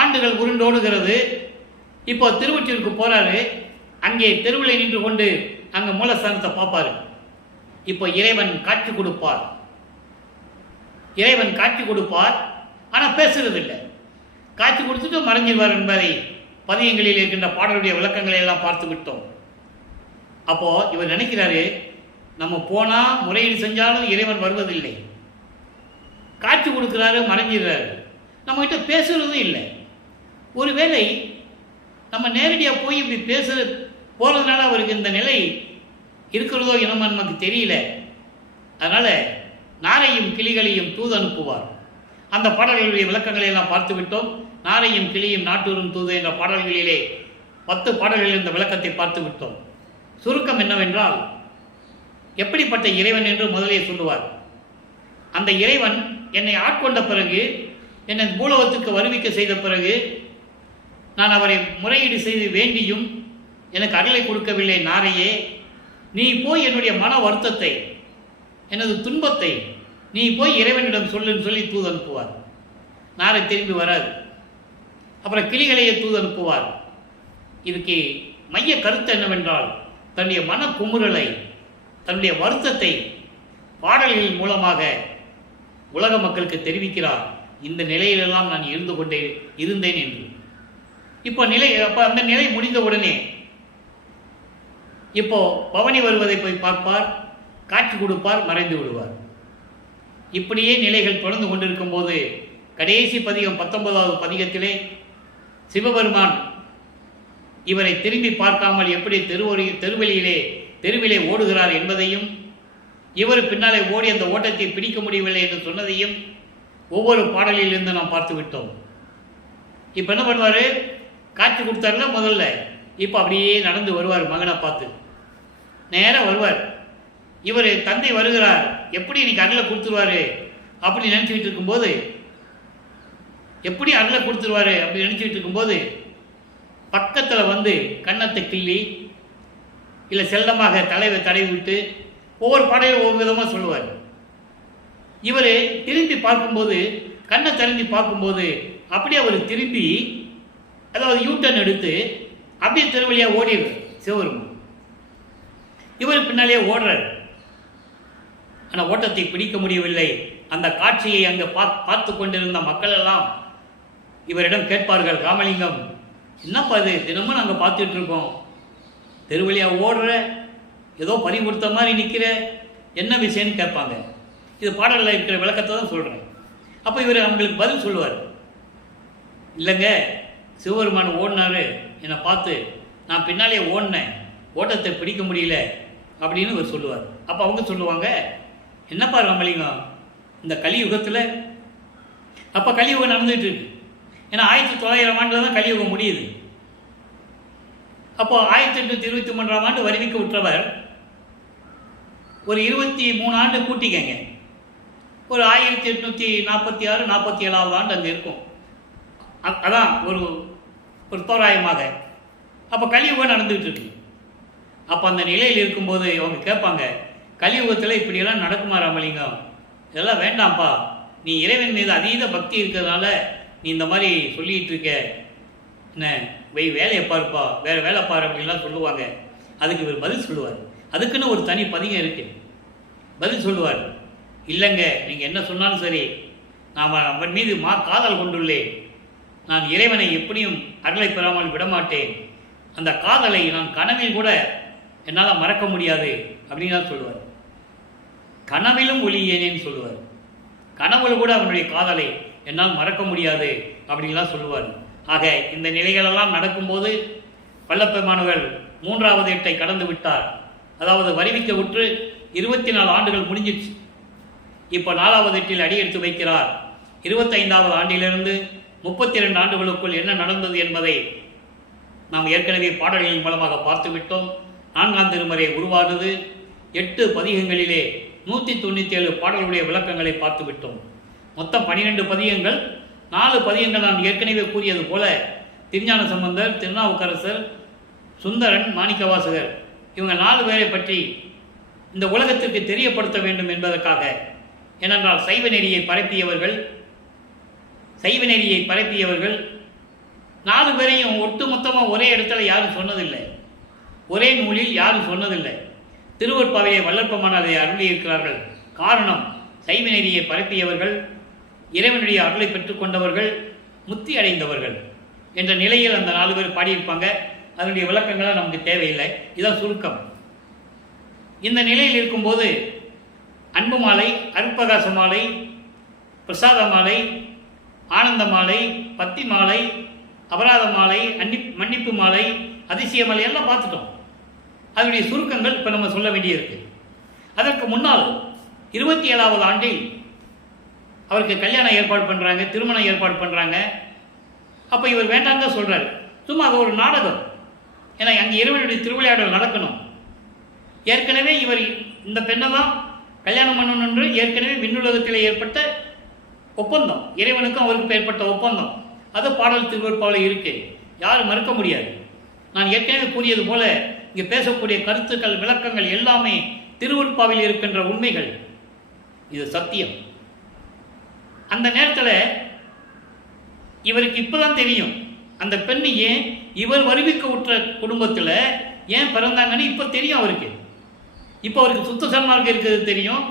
ஆண்டுகள் உருண்டோடுகிறது. இப்போ திருவொற்றியூருக்கு போறாரு. அங்கே தெருவில் நின்று கொண்டு அங்கே மூலஸ்தானத்தை பார்ப்பாரு. இப்போ இறைவன் காட்சி கொடுப்பார். இறைவன் காட்சி கொடுப்பார், ஆனால் பேசுறது இல்லை. காட்சி கொடுத்துட்டு மறைஞ்சிருவார் என்பதை பதியங்களில் இருக்கின்ற பாடலுடைய விளக்கங்களை எல்லாம் பார்த்து விட்டோம். அப்போ இவர் நினைக்கிறாரு, நம்ம போனா முறையீடு செஞ்சாலும் இறைவன் வருவதில்லை. காட்சி கொடுக்குறாரு, மறைஞ்சிடுறாரு, நம்மகிட்ட பேசுறதும் இல்லை. ஒருவேளை நம்ம நேரடியாக போய் இப்படி போகிறதுனால அவருக்கு இந்த நிலை இருக்கிறதோ என்னமோ நமக்கு தெரியல. அதனால் நாரையும் கிளிகளையும் தூது அனுப்புவார். அந்த பாடல்களுடைய விளக்கங்களை எல்லாம் பார்த்து விட்டோம். நாரையும் கிளியும் நாட்டூரும் தூது என்ற பாடல்களிலே 10 பாடல்களில் இந்த விளக்கத்தை பார்த்து விட்டோம். சுருக்கம் என்னவென்றால், எப்படிப்பட்ட இறைவன் என்று முதலே சொல்லுவார். அந்த இறைவன் என்னை ஆட்கொண்ட பிறகு, என்னை பூலோகத்துக்கு வருவிக்க செய்த பிறகு, நான் அவரை முறையீடு செய்து வேண்டியும் எனக்கு அருளை கொடுக்கவில்லை. நாரையே, நீ போய் என்னுடைய மன வருத்தத்தை, எனது துன்பத்தை நீ போய் இறைவனிடம் சொல்லுன்னு சொல்லி தூது அனுப்புவார். நாரை திரும்பி வராது. அப்புறம் கிளிகளையே தூது அனுப்புவார். இதுக்கு மைய கருத்து என்னவென்றால், தன்னுடைய மன குமுறலை, தன்னுடைய வருத்தத்தை பாடல்களின் மூலமாக உலக மக்களுக்கு தெரிவிக்கிறார். இந்த நிலையிலெல்லாம் நான் இருந்து கொண்டே இருந்தேன் என்று. இப்போ அந்த நிலை முடிந்த உடனே இப்போ பவனி வருவதை போய் பார்ப்பார், காட்சி கொடுப்பார், மறைந்து விடுவார். இப்படியே நிலைகள் தொடர்ந்து கொண்டிருக்கும் போது கடைசி பதிகம் 19வது பதிகத்திலே சிவபெருமான் இவரை திரும்பி பார்க்காமல் எப்படி தெருவிலே ஓடுகிறார் என்பதையும், இவர் பின்னாலே ஓடி அந்த ஓட்டத்தை பிடிக்க முடியவில்லை என்று சொன்னதையும் ஒவ்வொரு பாடலிலிருந்து நாம் பார்த்து விட்டோம். இப்போ என்ன பண்ணுவார்? காட்சி கொடுத்தாருல முதல்ல, இப்போ அப்படியே நடந்து வருவார். மகனை பார்த்து நேராக வருவார். இவர் தந்தை வருகிறார், எப்படி இன்னைக்கு அருளை கொடுத்துருவாரு அப்படி நினச்சிக்கிட்டு இருக்கும்போது, எப்படி அருளை கொடுத்துருவாரு அப்படி நினச்சிக்கிட்டு இருக்கும்போது, பக்கத்தில் வந்து கன்னத்தை கிள்ளி இல்லை செல்லமாக தலைவை தடவி விட்டு ஒவ்வொரு பாடையும் ஒவ்வொரு விதமாக சொல்லுவார். இவர் திரும்பி பார்க்கும்போது, கண்ணை திறந்து பார்க்கும்போது அப்படியே அவர் திரும்பி, அதாவது யூட்டன் எடுத்து அப்படியே திருவழியாக ஓடிடுறார் சிவபெருமான். இவர் பின்னாலே ஓடுறார். ஆனால் ஓட்டத்தை பிடிக்க முடியவில்லை. அந்த காட்சியை அங்கே பார்த்து கொண்டிருந்த மக்கள் எல்லாம் இவரிடம் கேட்பார்கள், ராமலிங்கம், என்னப்பா இது, தினமும் நாங்கள் பார்த்துட்டு இருக்கோம், தெருவழியாக ஓடுற, ஏதோ பறி கொடுத்த மாதிரி நிற்கிற, என்ன விஷயம்னு கேட்பாங்க. இது பாடலில் இருக்கிற விளக்கத்தை தான் சொல்கிறேன். அப்போ இவர் அவங்களுக்கு பதில் சொல்லுவார், இல்லைங்க, சிவபெருமான் ஓடினார், என்னை பார்த்து நான் பின்னாலே ஓடினேன், ஓட்டத்தை பிடிக்க முடியல அப்படின்னு இவர் சொல்லுவார். அப்போ அவங்க சொல்லுவாங்க, என்னப்பா ராமலிங்கம், இந்த கலியுகத்தில், அப்போ கலியுகம் நடந்துகிட்டு இருக்கு. ஏன்னா 1900 ஆண்டில் தான் கலியுகம் முடியுது. அப்போ 1823ஆம் ஆண்டு வருவிக்க விட்டவர் ஒரு 23 ஆண்டு கூட்டிக்கங்க, ஒரு 1846 47வது ஆண்டு அங்கே இருக்கும். அதான் ஒரு தோராயமாக. அப்போ கலியுகம் நடந்துகிட்டு இருக்கு. அப்போ அந்த நிலையில் இருக்கும்போது அவங்க கேட்பாங்க, கலியுகத்தில் இப்படியெல்லாம் நடக்குமா ராமலிங்கம், இதெல்லாம் வேண்டாம்ப்பா, நீ இறைவன் மீது அதீத பக்தி இருக்கிறதுனால நீ இந்த மாதிரி சொல்லிகிட்டு இருக்க, என்ன வேலையை பாருப்பா, வேறு வேலை பாரு அப்படின்லாம் சொல்லுவாங்க. அதுக்கு இவர் பதில் சொல்லுவார். அதுக்குன்னு ஒரு தனி பதிகம் இருக்குது. பதில் சொல்லுவார், இல்லைங்க, நீங்கள் என்ன சொன்னாலும் சரி, நான் அவன் மீது காதல் கொண்டுள்ளேன், நான் இறைவனை எப்படியும் அருளை பெறாமல் விடமாட்டேன், அந்த காதலை நான் கனவில் கூட என்னால் மறக்க முடியாது அப்படின்னு தான் சொல்லுவார். கனவிலும் ஒளியேனேன்னு சொல்லுவார். கனவுல கூட அவனுடைய காதலை என்னால் மறக்க முடியாது அப்படின்லாம் சொல்லுவார். ஆக இந்த நிலைகளெல்லாம் நடக்கும்போது வல்லப்பெருமானவர் 3வது எட்டை கடந்து விட்டார். அதாவது வருவிக்க விட்டு 24 ஆண்டுகள் முடிஞ்சிடுச்சு. இப்போ 4வது எட்டில் அடி எடுத்து வைக்கிறார். 25வது ஆண்டிலிருந்து 32 ஆண்டுகளுக்குள் என்ன நடந்தது என்பதை நாம் ஏற்கனவே பாடல்களின் மூலமாக பார்த்து விட்டோம். 4ஆம் திருமுறை உருவானது. 8 பதிகங்களிலே 197 பாடல்களுடைய விளக்கங்களை பார்த்து விட்டோம். மொத்தம் 12 பதிகங்கள். 4 பதிகங்கள் நான் ஏற்கனவே கூறியது போல திருஞான சம்பந்தர், திருநாவுக்கரசர், சுந்தரன், மாணிக்கவாசகர், இவங்க 4 பேரை பற்றி இந்த உலகத்திற்கு தெரியப்படுத்த வேண்டும் என்பதற்காக. ஏனென்றால் சைவ நெறியை பரப்பியவர்கள், சைவ நெறியை பரப்பியவர்கள் 4 பேரையும் ஒட்டு மொத்தமாக ஒரே இடத்துல யாரும் சொன்னதில்லை, ஒரே நூலில் யாரும் சொன்னதில்லை. திருவருட்பாவையை வல்லற்பமானார் அதை அருளியிருக்கிறார்கள். காரணம், சைவ நெறியை பரப்பியவர்கள், இறைவனுடைய அருளை பெற்றுக்கொண்டவர்கள், முத்தி அடைந்தவர்கள் என்ற நிலையில் அந்த 4 பேர் பாடியிருப்பாங்க. அதனுடைய விளக்கங்களாக நமக்கு தேவையில்லை. இதான் சுருக்கம். இந்த நிலையில் இருக்கும்போது அன்பு மாலை, அருட்பகாச மாலை, பிரசாத மாலை, ஆனந்த மாலை, பத்தி மாலை, அபராத மாலை, மன்னிப்பு மாலை, அதிசய மாலை எல்லாம் பார்த்துட்டோம். அதனுடைய சுருக்கங்கள் இப்போ நம்ம சொல்ல வேண்டியிருக்கு. அதற்கு முன்னால் 27வது ஆண்டில் அவருக்கு கல்யாணம் ஏற்பாடு பண்ணுறாங்க, திருமணம் ஏற்பாடு பண்ணுறாங்க. அப்போ இவர் வேண்டாம் தான் சொல்கிறார். சும்மா அது ஒரு நாடகம். ஏன்னா அங்கே இறைவனுடைய திருவிளையாடல் நடக்கணும். ஏற்கனவே இவர் இந்த பெண்ணை தான் கல்யாணம் பண்ணணும் என்று ஏற்கனவே விண்ணுலகத்தில் ஏற்பட்ட ஒப்பந்தம், இறைவனுக்கும் அவருக்கு ஏற்பட்ட ஒப்பந்தம். அது பாடல் திருவருட்பாவில் இருக்கு, யாரும் மறுக்க முடியாது. நான் ஏற்கனவே கூறியது போல இங்கே பேசக்கூடிய கருத்துக்கள், விளக்கங்கள் எல்லாமே திருவருட்பாவில் இருக்கின்ற உண்மைகள். இது சத்தியம். அந்த நேரத்தில் இவருக்கு இப்போதான் தெரியும் அந்த பெண் ஏன் இவர் வருவிக்க உற்ற குடும்பத்தில் ஏன் பிறந்தாங்கன்னு இப்போ தெரியும் அவருக்கு. இப்போ அவருக்கு சுத்த சன்மார்க்கம் இருக்கிறது தெரியும்,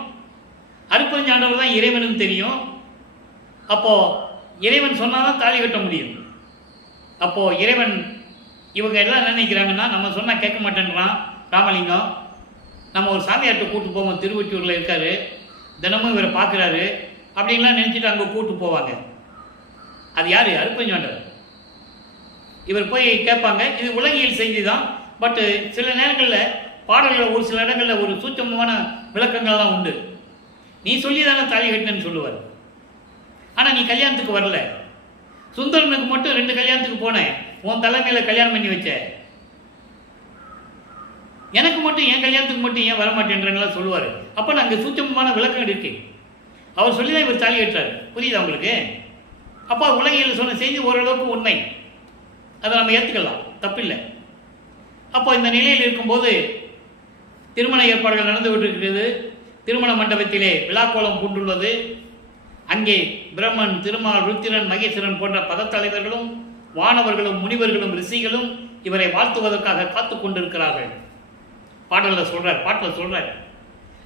அருட்பெருஞ்சாண்டவர் தான் இறைவனும் தெரியும். அப்போது இறைவன் சொன்னால் தான் தாலி கட்ட முடியும். அப்போது இறைவன் இவங்க எல்லாம் நினைக்கிறாங்கன்னா, நம்ம சொன்னால் கேட்க மாட்டேன்றான் ராமலிங்கம், நம்ம ஒரு சாமியார்கிட்ட கூப்பிட்டு போவோம், திருவொற்றியூரில் இருக்கார், தினமும் இவரை பார்க்குறாரு அப்படின்லாம் நினச்சிட்டு அங்கே கூப்பிட்டு போவாங்க. அது யார்? அருட்பெருஞ்சாண்டவர். இவர் போய் கேட்பாங்க. இது உலகியல் செய்தி தான். பட்டு சில நேரங்களில் பாடல்களில் ஒரு சில இடங்களில் ஒரு சூட்சமமான விளக்கங்கள்லாம் உண்டு. நீ சொல்லி தானே தாலி கட்டினு சொல்லுவார். ஆனால் நீ கல்யாணத்துக்கு வரல. சுந்தரனுக்கு மட்டும் 2 கல்யாணத்துக்கு போனேன், உன் தலைமையில் கல்யாணம் பண்ணி வச்ச, எனக்கு மட்டும் என் கல்யாணத்துக்கு மட்டும் ஏன் வரமாட்டேன்றங்களா சொல்லுவார். அப்போ நான் அங்கே சூட்சமமான விளக்கம் இருக்கு. அவர் சொல்லி தான் இவர் தாலி கட்டுறாரு. புரியுதா உங்களுக்கு? அப்போ உலகில் சொன்ன செய்தி ஓரளவுக்கு உண்மை, அதை நம்ம ஏற்றுக்கலாம், தப்பில்லை. அப்போ இந்த நிலையில் இருக்கும்போது திருமண ஏற்பாடுகள் நடந்து கொண்டிருக்கிறது. திருமண மண்டபத்திலே விழாக்கோலம் பூண்டுள்ளது. அங்கே பிரம்மன், திருமால், ருத்திரன், மகேஸ்வரன் போன்ற பதத்தலைவர்களும் வானவர்களும் முனிவர்களும் ரிஷிகளும் இவரை வாழ்த்துவதற்காக காத்து கொண்டிருக்கிறார்கள். பாட்டில் சொல்றார்.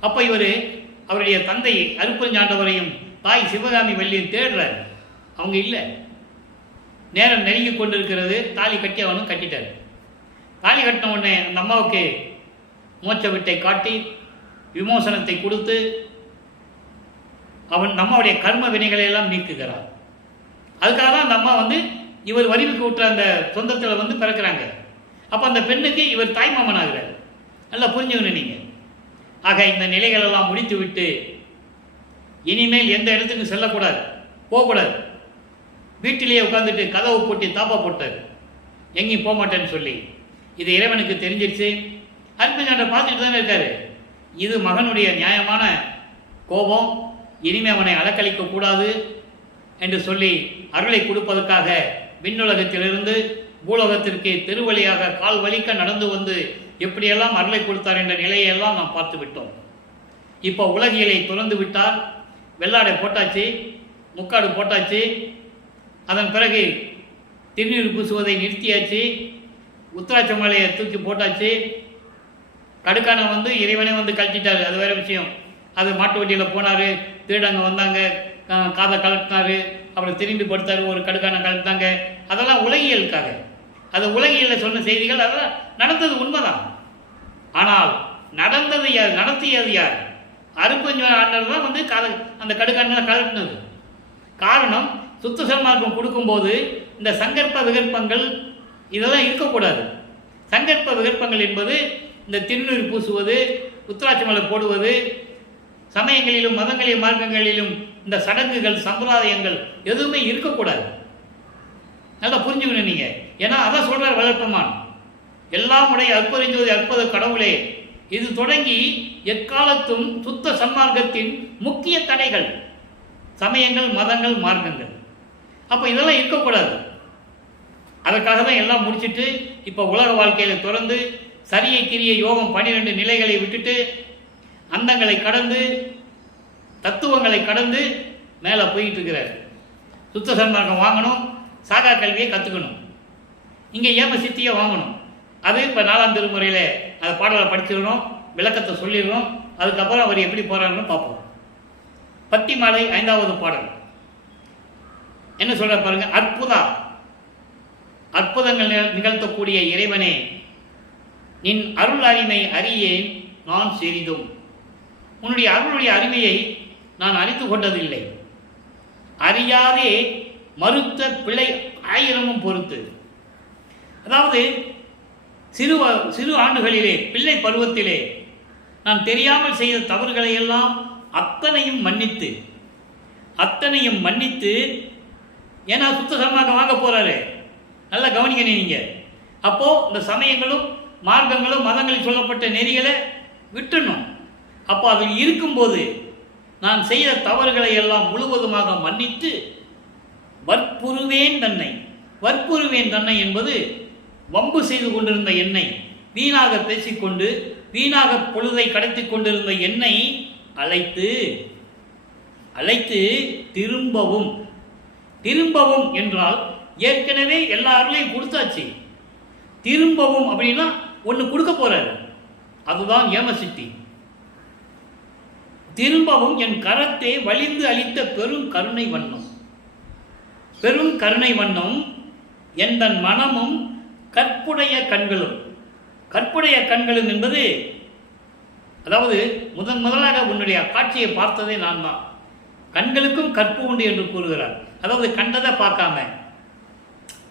அப்போ இவர் அவருடைய தந்தை அருட்பெருஞ்சாண்டவரையும் தாய் சிவகாமி வள்ளியும் தேடுறார். அவங்க இல்லை. நேரம் நெருங்கி கொண்டிருக்கிறது. தாலி கட்டி அவனும் கட்டிட்டார். தாலி கட்டின உடனே அந்த அம்மாவுக்கு மோட்ச விட்டை காட்டி விமோசனத்தை கொடுத்து அவன் நம்மளுடைய கர்ம வினைகளை எல்லாம் நீக்குகிறார். அதுக்காக தான் அந்த அம்மா இவர் வரிவுக்கு விட்டுற அந்த சொந்தத்தில் பிறக்கிறாங்க. அப்போ அந்த பெண்ணுக்கு இவர் தாய்மாமன் ஆகிறார். நல்லா புரிஞ்சுக்கணும் நீங்கள். ஆக இந்த நிலைகள் எல்லாம் முடித்து விட்டு இனிமேல் எந்த இடத்துக்கும் செல்லக்கூடாது, போகக்கூடாது. வீட்டிலேயே உட்காந்துட்டு கதவு போட்டு தாப்பா போட்டார், எங்கேயும் போக மாட்டேன்னு சொல்லி. இது இறைவனுக்கு தெரிஞ்சிருச்சு. அருட்பெருஞ்சாண்டவர் பார்த்துட்டு தானே இருக்காரு. இது மகனுடைய நியாயமான கோபம், இனிமே அவனை அலக்களிக்க கூடாது என்று சொல்லி அருளை கொடுப்பதற்காக விண்ணுலகத்திலிருந்து பூலோகத்திற்கு தெருவழியாக கால் வலிக்க நடந்து வந்து எப்படியெல்லாம் அருளை கொடுத்தார் என்ற நிலையெல்லாம் நாம் பார்த்து விட்டோம். இப்போ உலகியலை துறந்து விட்டார். வெள்ளாடை போட்டாச்சு, முக்காடு போட்டாச்சு. அதன் பிறகு திருநீர் பூசுவதை நிறுத்தியாச்சு. உத்திராட்ச மாலையை தூக்கி போட்டாச்சு. கடுக்கான இறைவனே கழட்டிட்டார், அது வேறு விஷயம். அது மாட்டு வண்டியில் போனார், திருடங்க வந்தாங்க, காதை கலட்டினார், அப்புறம் திரும்பி படுத்தார், ஒரு கடுக்கான கலட்டினாங்க. அதெல்லாம் உலகியலுக்காக. அது உலகியலில் சொன்ன செய்திகள், அதெல்லாம் நடந்தது உண்மைதான். ஆனால் நடந்தது யார், நடத்தியது யார்? அருட்பெருஞ்சாண்டவர் தான் காதை அந்த கடுக்கான கலட்டினது. காரணம், சுத்த சன்மார்க்கம் கொடுக்கும்போது இந்த சங்கற்ப விகற்பங்கள் இதெல்லாம் இருக்கக்கூடாது. சங்கற்ப விகற்பங்கள் என்பது இந்த திருநீர் பூசுவது, உத்திராட்ச மாலை போடுவது, சமயங்களிலும் மதங்களிலும் மார்க்கங்களிலும் இந்த சடங்குகள் சம்பிரதாயங்கள் எதுவுமே இருக்கக்கூடாது. நல்லா புரிஞ்சுக்கணும் நீங்கள். ஏன்னா அதான் சொல்கிறார் வளர்ப்பமான், எல்லாம் உடைய அற்புதஞ்சோதி அற்புத கடவுளே, இது தொடங்கி எக்காலத்தும் சுத்த சன்மார்க்கத்தின் முக்கிய தடைகள் சமயங்கள், மதங்கள், மார்க்கங்கள். அப்போ இதெல்லாம் இருக்கக்கூடாது. அதற்காக தான் எல்லாம் முடிச்சுட்டு இப்போ உலக வாழ்க்கையில் திறந்து சரியை கிரிய யோகம் 12 நிலைகளை விட்டுட்டு அந்தங்களை கடந்து தத்துவங்களை கடந்து மேலே போயிட்டு இருக்கிறார். சுத்த சன்மார்க்கம் வாங்கணும், சாகா கல்வியை கற்றுக்கணும். இங்கே ஏம சித்தியை வாங்கணும். அது இப்போ 4ஆம் திருமுறையில் அந்த பாடலை படிச்சிடணும், விளக்கத்தை சொல்லிடணும். அதுக்கப்புறம் அவர் எப்படி போகிறாருன்னு பார்ப்போம். பத்தி மாலை 5வது பாடல் என்ன சொல்ற பாருங்க. அற்புதங்கள் நிகழ்த்தக்கூடிய இறைவனே, நின் அருள் அருமை அறியேன் நான் சிறிதும். உன்னுடைய அருளுடைய அருமையை நான் அறிந்து கொண்டதில்லை. அறியாதே மறுத்த பிழை 1000 பொறுத்து. அதாவது சிறு ஆண்டுகளிலே, பிள்ளை பருவத்திலே நான் தெரியாமல் செய்த தவறுகளை எல்லாம் அத்தனையும் மன்னித்து, ஏன்னா சுத்த சன்மார்க்கம் வாங்க போறாரு, நல்லா கவனிக்கணும் நீங்க. அப்போ இந்த சமயங்களும் மார்க்கங்களும் மதங்களில் சொல்லப்பட்ட நெறிகளை விட்டுணும். அப்போ அதில் இருக்கும்போது நான் செய்த தவறுகளை எல்லாம் முழுவதுமாக மன்னித்து வற்புறுவேன் தன்னை என்பது வம்பு செய்து கொண்டிருந்த என்னை, வீணாக பேசிக்கொண்டு வீணாக பொழுதை கடத்தி கொண்டிருந்த என்னை அழைத்து திரும்பவும் என்றால் ஏற்கனவே எல்லா அருளையும் கொடுத்தாச்சு. திரும்பவும் அப்படின்னா ஒன்று கொடுக்க போறாரு, அதுதான் ஏமசித்தி. திரும்பவும் என் கரத்தை வலிந்து அளித்த பெரும் கருணை வண்ணம் எந்தன் மனமும் கற்புடைய கண்களும் என்பது, அதாவது முதலாக உன்னுடைய காட்சியை பார்த்ததே நான் தான். கண்களுக்கும் கற்பு உண்டு என்று கூறுகிறார். அதாவது கண்டதை பார்க்காம,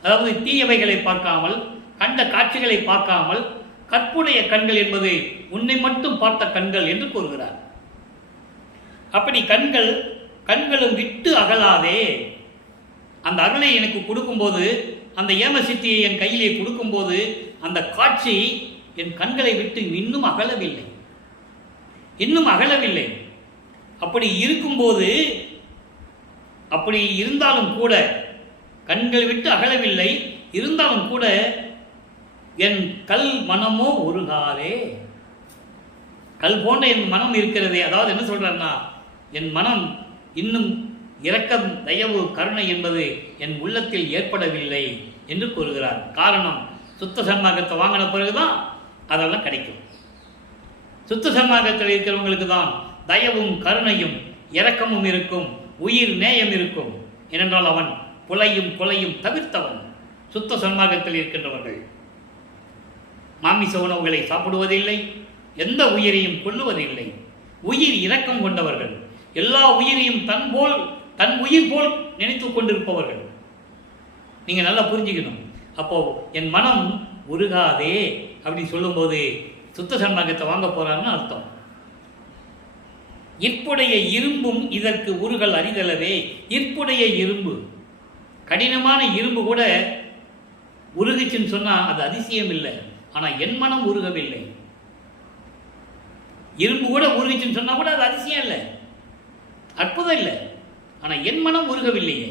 அதாவது தீயவைகளை பார்க்காமல், கண்ட காட்சிகளை பார்க்காமல், கற்புடைய கண்கள் என்பது உன்னை மட்டும் பார்த்த கண்கள் என்று கூறுகிறார். அப்படி கண்களும் விட்டு அகலாதே. அந்த அருளை எனக்கு கொடுக்கும்போது, அந்த ஏமசித்தியை என் கையிலே கொடுக்கும்போது, அந்த காட்சி என் கண்களை விட்டு இன்னும் அகலவில்லை. அப்படி இருக்கும்போது, அப்படி இருந்தாலும் கூட, கண்கள் விட்டு அகலவில்லை இருந்தாலும் கூட, என் கல் மனமோ உருகாதே. கல் போன்ற என் மனம் இருக்கிறதே. அதாவது என்ன சொல்றாருன்னா, என் மனம் இன்னும் இரக்கம், தயவு, கருணை என்பது என் உள்ளத்தில் ஏற்படவில்லை என்று கூறுகிறார். காரணம், சுத்த சன்மார்க்கத்தை வாங்கின பிறகுதான் அதெல்லாம் கிடைக்கும். சுத்த சன்மார்க்கத்தில் இருக்கிறவங்களுக்கு தான் தயவும் கருணையும் இரக்கமும் இருக்கும், உயிர் நேயம் இருக்கும். ஏனென்றால் அவன் புலையும் கொலையும் தவிர்த்தவன். சுத்த சன்மார்க்கத்தில் இருக்கின்றவர்கள் மாமிச உணவுகளை சாப்பிடுவதில்லை, எந்த உயிரையும் கொல்லுவதில்லை, உயிர் இரக்கம் கொண்டவர்கள், எல்லா உயிரையும் தன் உயிர் போல் நினைத்து கொண்டிருப்பவர்கள். நீங்க நல்லா புரிஞ்சுக்கணும். அப்போ என் மனம் உருகாதே அப்படி சொல்லும்போது சுத்த சன்மார்க்கத்தை வாங்க போறான்னு அர்த்தம். இற்புடைய இரும்பும் இதற்கு உருகல் அறிதலவே. இற்புடைய இரும்பு, கடினமான இரும்பு கூட உருகுச்சுன்னு சொன்னா அது அதிசயம் இல்லை. ஆனா என் மனம் உருகவில்லை. இரும்பு கூட உருகுச்சுன்னு சொன்னா கூட அது அதிசயம் இல்லை, அற்புதம் இல்லை. ஆனா என் மனம் உருகவில்லையே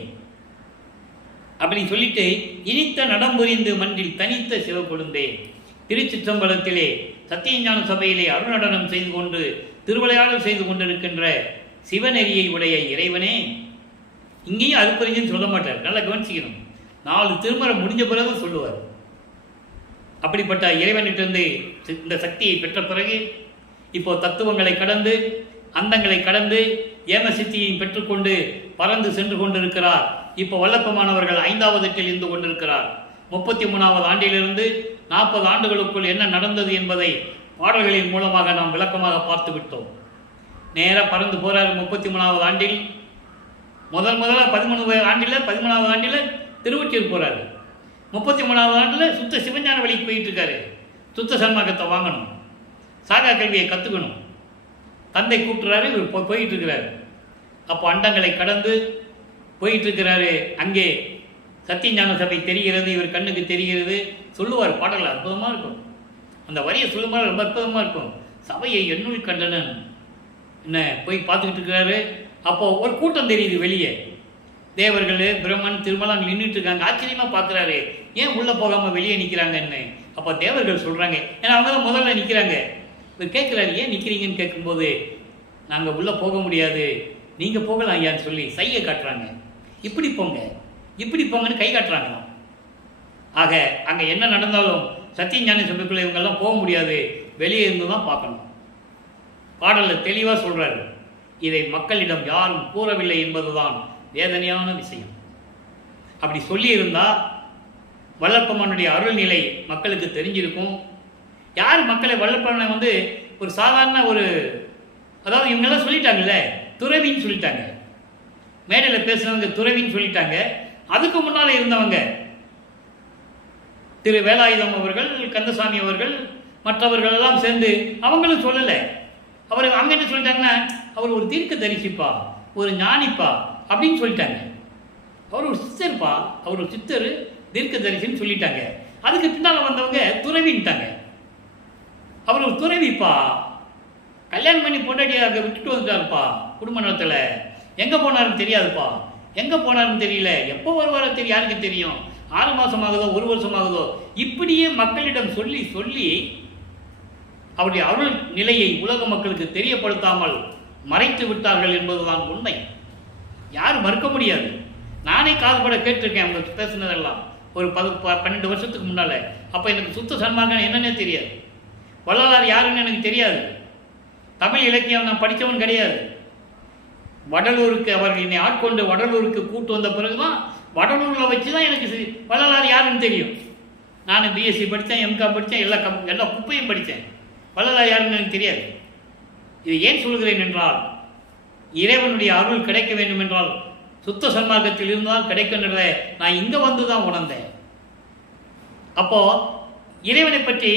அப்படின்னு சொல்லிட்டு, இனித்த நடம்புரிந்து மன்றில் தனித்த சிவக்கொழுந்தே. திருச்சிற்றம்பலத்திலே சத்தியஞான சபையிலே அருணடனம் செய்து கொண்டு திருவிளையாடல் செய்து கொண்டிருக்கின்ற சிவநெறியை உடைய இறைவனே. இங்கேயும் அருப்பறிஞ்சுன்னு சொல்ல மாட்டார், நல்லா கவனிச்சிக்கணும். 4 திருமறை முடிஞ்ச பிறகு சொல்லுவார். அப்படிப்பட்ட இறைவனிட்டிருந்து இந்த சக்தியை பெற்ற பிறகு இப்போ தத்துவங்களை கடந்து, அந்தங்களை கடந்து, ஏமசித்தியை பெற்றுக்கொண்டு பறந்து சென்று கொண்டிருக்கிறார். இப்போ வல்லப்பமானவர்கள் 5வது எட்டில் இருந்து கொண்டிருக்கிறார். 33வது ஆண்டிலிருந்து 40 ஆண்டுகளுக்குள் என்ன நடந்தது என்பதை பாடல்களின் மூலமாக நாம் விளக்கமாக பார்த்து விட்டோம். நேராக பறந்து போறார். 33வது ஆண்டில் முதல்ல 13வது ஆண்டில் திருவொற்றியூர் போறாரு. 33வது ஆண்டில் சுத்த சிவஞான வழிக்கு போயிட்டு இருக்காரு. சுத்த சன்மார்க்கத்தை வாங்கணும், சாகா கல்வியை கற்றுக்கணும். தந்தை கூப்பிட்டுறாரு, இவர் போயிட்டு இருக்கிறாரு. அப்போ அண்டங்களை கடந்து போயிட்டு இருக்கிறாரு. அங்கே சத்தியஞான சபை தெரிகிறது, இவர் கண்ணுக்கு தெரிகிறது. சொல்லுவார், பாடல் அற்புதமாக இருக்கும். அந்த வரியை சொல்லும்போது ரொம்ப அற்புதமாக இருக்கும். சபையை என்னுள் கண்டனன் என்ன போய் பார்த்துக்கிட்டு இருக்கிறாரு. அப்போது ஒரு கூட்டம் தெரியுது வெளியே. தேவர்கள், பிரம்மன், திருமலம் அங்கே நின்றுட்டு இருக்காங்க. ஆச்சரியமாக பார்க்குறாரு, ஏன் உள்ளே போகாமல் வெளியே நிற்கிறாங்கன்னு. அப்போ தேவர்கள் சொல்கிறாங்க, ஏன்னா அவங்க தான் முதல்ல நிற்கிறாங்க. இவர் கேட்குறாரு, ஏன் நிற்கிறீங்கன்னு கேட்கும்போது, நாங்கள் உள்ளே போக முடியாது, நீங்கள் போகலாம் ஐயான்னு சொல்லி சையை காட்டுறாங்க. இப்படி போங்க இப்படி போங்கன்னு கை காட்டுறாங்களாம். ஆக அங்கே என்ன நடந்தாலும் சத்தியஞானி சபைக்குள்ள இவங்கெல்லாம் போக முடியாது, வெளியே இருந்து தான் பார்க்கணும். பாடலில் தெளிவாக சொல்கிறாரு, இதை மக்களிடம் யாரும் கூறவில்லை என்பதுதான் வேதனையான விஷயம். அப்படி சொல்லியிருந்தால் வல்லப்பம்மனுடைய அருள்நிலை மக்களுக்கு தெரிஞ்சிருக்கும். யார் மக்களை வல்லப்பம்மனை ஒரு சாதாரண அதாவது இவங்கெல்லாம் சொல்லிட்டாங்கல்ல, துறவின்னு சொல்லிட்டாங்க, மேடையில் பேசுனவங்க துறவின்னு சொல்லிட்டாங்க. அதுக்கு முன்னால் இருந்தவங்க திரு வேலாயுதம் அவர்கள், கந்தசாமி அவர்கள், மற்றவர்கள் எல்லாம் சேர்ந்து அவங்களும் சொல்லலை. அவங்க என்ன சொல்லிட்டாங்கன்னா, அவர் ஒரு தீர்க்க தரிசிப்பா, ஒரு ஞானிப்பா அப்படின்னு சொல்லிட்டாங்க. அவர் ஒரு சித்தர்ப்பா, அவர் ஒரு சித்தர் தீர்க்க தரிசின்னு சொல்லிட்டாங்க. அதுக்கு பின்னால் வந்தவங்க துறவின்ட்டாங்க. அவர் ஒரு துறவிப்பா, கல்யாணம் பண்ணி பொண்டாட்டியாக விட்டுட்டு வந்துட்டாருப்பா, குடும்ப நலத்தில் எங்கே போனாருன்னு தெரியாதுப்பா, எங்கே போனாருன்னு தெரியல, எப்போ வருவாரோ தெரியும், யாருக்கு தெரியும், 6 மாதம் ஆகுதோ 1 வருஷம் ஆகுதோ, இப்படியே மக்களிடம் சொல்லி சொல்லி அவருடைய அருள் நிலையை உலக மக்களுக்கு தெரியப்படுத்தாமல் மறைத்து விட்டார்கள் என்பதுதான் உண்மை. யாரும் மறுக்க முடியாது. நானே காதுபட கேட்டிருக்கேன் அவங்க பேசுனதெல்லாம் ஒரு 12 வருஷத்துக்கு முன்னால். அப்போ எனக்கு சுத்த சன்மார்க்கம் என்னன்னே தெரியாது, வள்ளலார் யாருன்னு எனக்கு தெரியாது, தமிழ் இலக்கியம் நான் படித்தவன் கிடையாது. வடலூருக்கு அவர்கள் என்னை ஆட்கொண்டு வடலூருக்கு கூட்டு வந்த பிறகுதான் வடலூரில் வச்சு தான் எனக்கு வள்ளலார் யாருன்னு தெரியும். நான் பிஎஸ்சி படித்தேன், எம்காம் படித்தேன், எல்லா குப்பையும் படித்தேன், வள்ளலார் யாருன்னு எனக்கு தெரியாது. இது ஏன் சொல்கிறேன் என்றால், இறைவனுடைய அருள் கிடைக்க வேண்டும் என்றால் சுத்த சன்மார்க்கத்தில் இருந்தால் கிடைக்கின்றதை நான் இங்கே வந்து தான் உணர்ந்தேன். அப்போது இறைவனை பற்றி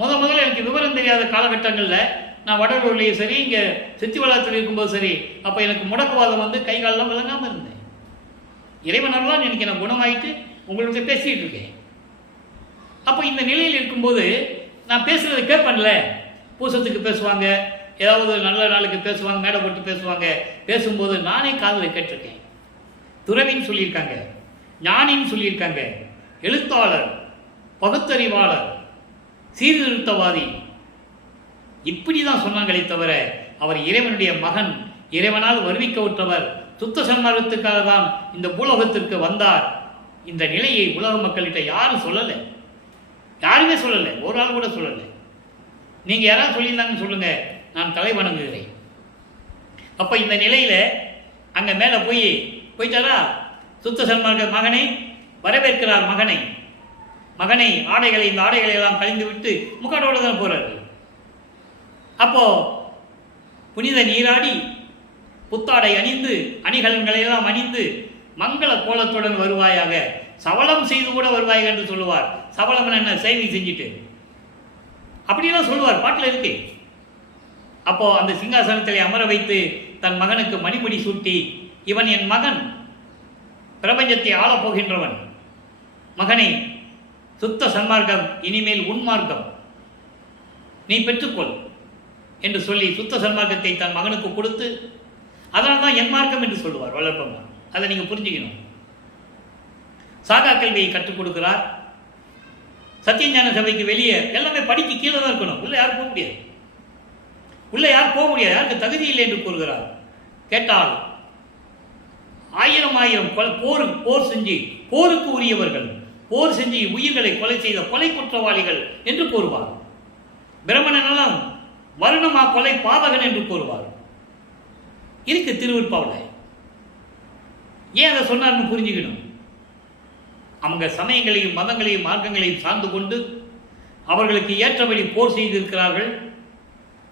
முதல்ல எனக்கு விவரம் தெரியாத காலகட்டங்களில் நான் வடலூர்லேயும் சரி, இங்கே சித்திவளத்தில் இருக்கும்போது சரி, அப்போ எனக்கு முடக்குவாதம் கை காலெல்லாம் விளங்காமல் இருந்தேன். இறைவனெல்லாம் எனக்கு நான் குணமாயிட்டு உங்கள்கிட்ட பேசிகிட்டு இருக்கேன். அப்போ இந்த நிலையில் இருக்கும்போது நான் பேசுகிறத கேட்பேன்ல, பூசத்துக்கு பேசுவாங்க, ஏதாவது நல்ல நாளுக்கு பேசுவாங்க, மேடை போட்டு பேசுவாங்க. பேசும்போது நானே காதில் கேட்டிருக்கேன். துறவின்னு சொல்லியிருக்காங்க, ஞானின்னு சொல்லியிருக்காங்க, எழுத்தாளர், பகுத்தறிவாளர், சீர்திருத்தவாதி, இப்படி தான் சொன்னாங்களே தவிர அவர் இறைவனுடைய மகன், இறைவனால் வருவிக்கவுற்றவர், சுத்த சன்மார்க்கத்துக்காக தான் இந்த பூலோகத்திற்கு வந்தார். இந்த நிலையை உலக மக்கள்கிட்ட யாரும் சொல்லலை, யாருமே சொல்லலை, ஒரு ஆள் கூட சொல்லலை. நீங்கள் யாராவது சொல்லியிருந்தாங்கன்னு சொல்லுங்கள், நான் தலை வணங்குகிறேன். அப்போ இந்த நிலையில் அங்கே மேலே போயிட்டாரா சுத்த சன்மார்க்க மகனை வரவேற்கிறார். மகனை ஆடைகளை, இந்த ஆடைகளை எல்லாம் கழிந்து விட்டு முக்காடோடு தான் போகிறாரு. அப்போ புனித நீராடி புத்தாடை அணிந்து அணிகலன்களை எல்லாம் அணிந்து மங்கள கோலத்துடன் வருவாயாக, சவளம் செய்து கூட வருவாயாக என்று சொல்லுவார். சவளம் என்ன, சேவை செஞ்சுட்டு அப்படியெல்லாம் சொல்லுவார், பாட்டில் இருக்கு. அப்போ அந்த சிங்காசனத்தில் அமர வைத்து தன் மகனுக்கு மணிமுடி சூட்டி, இவன் என் மகன், பிரபஞ்சத்தை ஆளப்போகின்றவன், மகனை சுத்த சன்மார்க்கம் இனிமேல் உன்மார்க்கம் நீ பெற்றுக்கொள் என்று சொல்லி சுத்த சன்மார்க்கத்தை தன் மகனுக்கு கொடுத்து, அதனால் தான் என் மார்க்கம் என்று சொல்லுவார் வல்லப்பம்மான். அதை நீங்கள் புரிஞ்சுக்கணும். சாகா கல்வியை கற்றுக் கொடுக்கிறார். சத்தியஞான சபைக்கு வெளியே எல்லாமே படிக்க கீழே தான் இருக்கணும், உள்ளே யாரும் போக முடியாது, யாருக்கு தகுதி இல்லை என்று கூறுகிறார். கேட்டால் 1000 போர் செஞ்சு போருக்கு உரியவர்கள், போர் செஞ்சு உயிர்களை கொலை செய்த கொலை குற்றவாளிகள் என்று கூறுவார். பிரமணனெல்லாம் வருணமா கொலை பாதகன் என்று கூறுவார். இருக்கு திருவிற்பாவில். ஏன் அதை சொன்னார்னு புரிஞ்சுக்கணும். அவங்க சமயங்களையும் மதங்களையும் மார்க்கங்களையும் சார்ந்து கொண்டு அவர்களுக்கு ஏற்றபடி போர் செய்திருக்கிறார்கள்.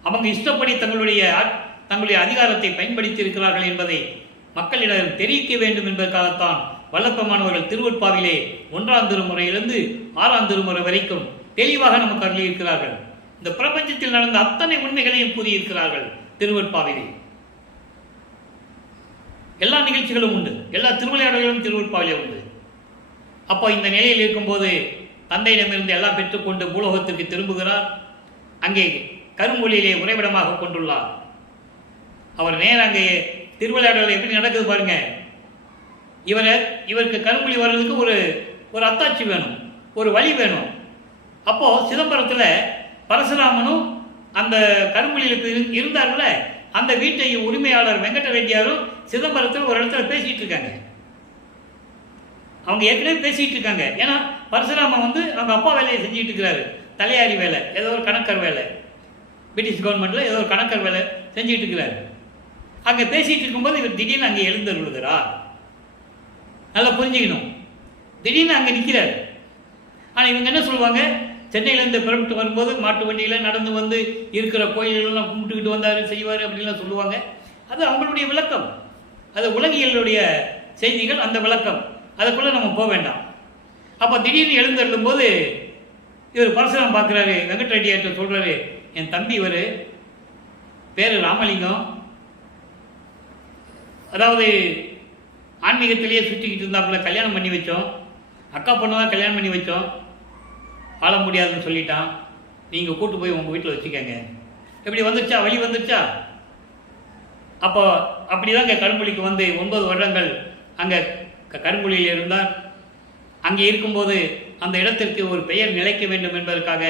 அவங்க இஷ்டப்படி தங்களுடைய அதிகாரத்தை பயன்படுத்தி இருக்கிறார்கள் என்பதை மக்களிடம் தெரிவிக்க வேண்டும் என்பதற்காகத்தான் வல்லப்பமானவர்கள் திருவற்பாவிலே 1ஆம் திருமுறையிலிருந்து 6ஆம் திருமுறை வரைக்கும் தெளிவாக நமக்கு அருளியிருக்கிறார்கள். இந்த பிரபஞ்சத்தில் நடந்த அத்தனை உண்மைகளையும் கூறியிருக்கிறார்கள் திருவற்பாவிலே. எல்லா நிகழ்ச்சிகளும் உண்டு, எல்லா திருவிளையாடல்களும் திருவற்பாவிலே உண்டு. அப்போ இந்த நிலையில் இருக்கும்போது தந்தையிடமிருந்து எல்லாம் பெற்றுக்கொண்டு பூலோகத்திற்கு திரும்புகிறார். அங்கே கருமொழியிலே உறைவிடமாக கொண்டுள்ளார். அவர் நேரம் அங்கே திருவிளையாடல் எப்படி நடக்குது பாருங்க. இவருக்கு கருமொழி வர்றதுக்கு ஒரு அத்தாட்சி வேணும், ஒரு வழி வேணும். அப்போ சிதம்பரத்தில் பரசுராமனும் அந்த கருமொழியிலுக்கு இருந்தார்கள, அந்த வீட்டை உரிமையாளர் வெங்கட ரெட்டியாரும் சிதம்பரத்தில் ஒரு இடத்துல பேசிட்டு இருக்காங்க. அவங்க ஏற்கனவே பேசிகிட்டு இருக்காங்க. ஏன்னா பரசுராமன் வந்து அவங்க அப்பா வேலையை செஞ்சுட்டு இருக்கிறாரு, தலையாரி வேலை, ஏதோ ஒரு கணக்கர் வேலை, பிரிட்டிஷ் கவர்மெண்ட்டில் ஏதோ ஒரு கணக்கர் வேலை செஞ்சுட்டு இருக்கிறாரு. அங்கே பேசிகிட்டு இருக்கும்போது இவர் திடீர்னு அங்கே எழுந்தருளுகிறா. நல்லா புரிஞ்சுக்கணும். திடீர்னு அங்கே நிற்கிறார். ஆனால் இவங்க என்ன சொல்லுவாங்க, சென்னையிலேருந்து புறப்பட்டு வரும்போது மாட்டு வண்டியில் நடந்து வந்து இருக்கிற கோயிலெல்லாம் கும்பிட்டுக்கிட்டு வந்தார் செய்வார் அப்படின்லாம் சொல்லுவாங்க. அது அவங்களுடைய விளக்கம், அது உலகியலுடைய செய்திகள், அந்த விளக்கம். அதுக்குள்ளே நம்ம போக வேண்டாம். அப்போ திடீர்னு எழுந்தருளும் போது இவர் பரசுராம் பார்க்குறாரு, வெங்கட் ரெட்டியார்ட்ட சொல்கிறாரு, என் தம்பி இவர் பேர் ராமலிங்கம், அதாவது ஆன்மீகத்திலேயே சுற்றிக்கிட்டு இருந்தாப்புல, கல்யாணம் பண்ணி வச்சோம், அக்கா பொண்ணு தான் கல்யாணம் பண்ணி வச்சோம், வாழ முடியாதுன்னு சொல்லிட்டான், நீங்கள் கூட்டு போய் உங்கள் வீட்டில் வச்சுக்கங்க. எப்படி வந்துருச்சா, வழி வந்துருச்சா? அப்போ அப்படி தான் இங்கே கரும்புலிக்கு வந்து 9 வருடங்கள் அங்கே கரும்புலியில் இருந்தார். அங்கே இருக்கும்போது அந்த இடத்திற்கு ஒரு பெயர் நிலைக்க வேண்டும் என்பதற்காக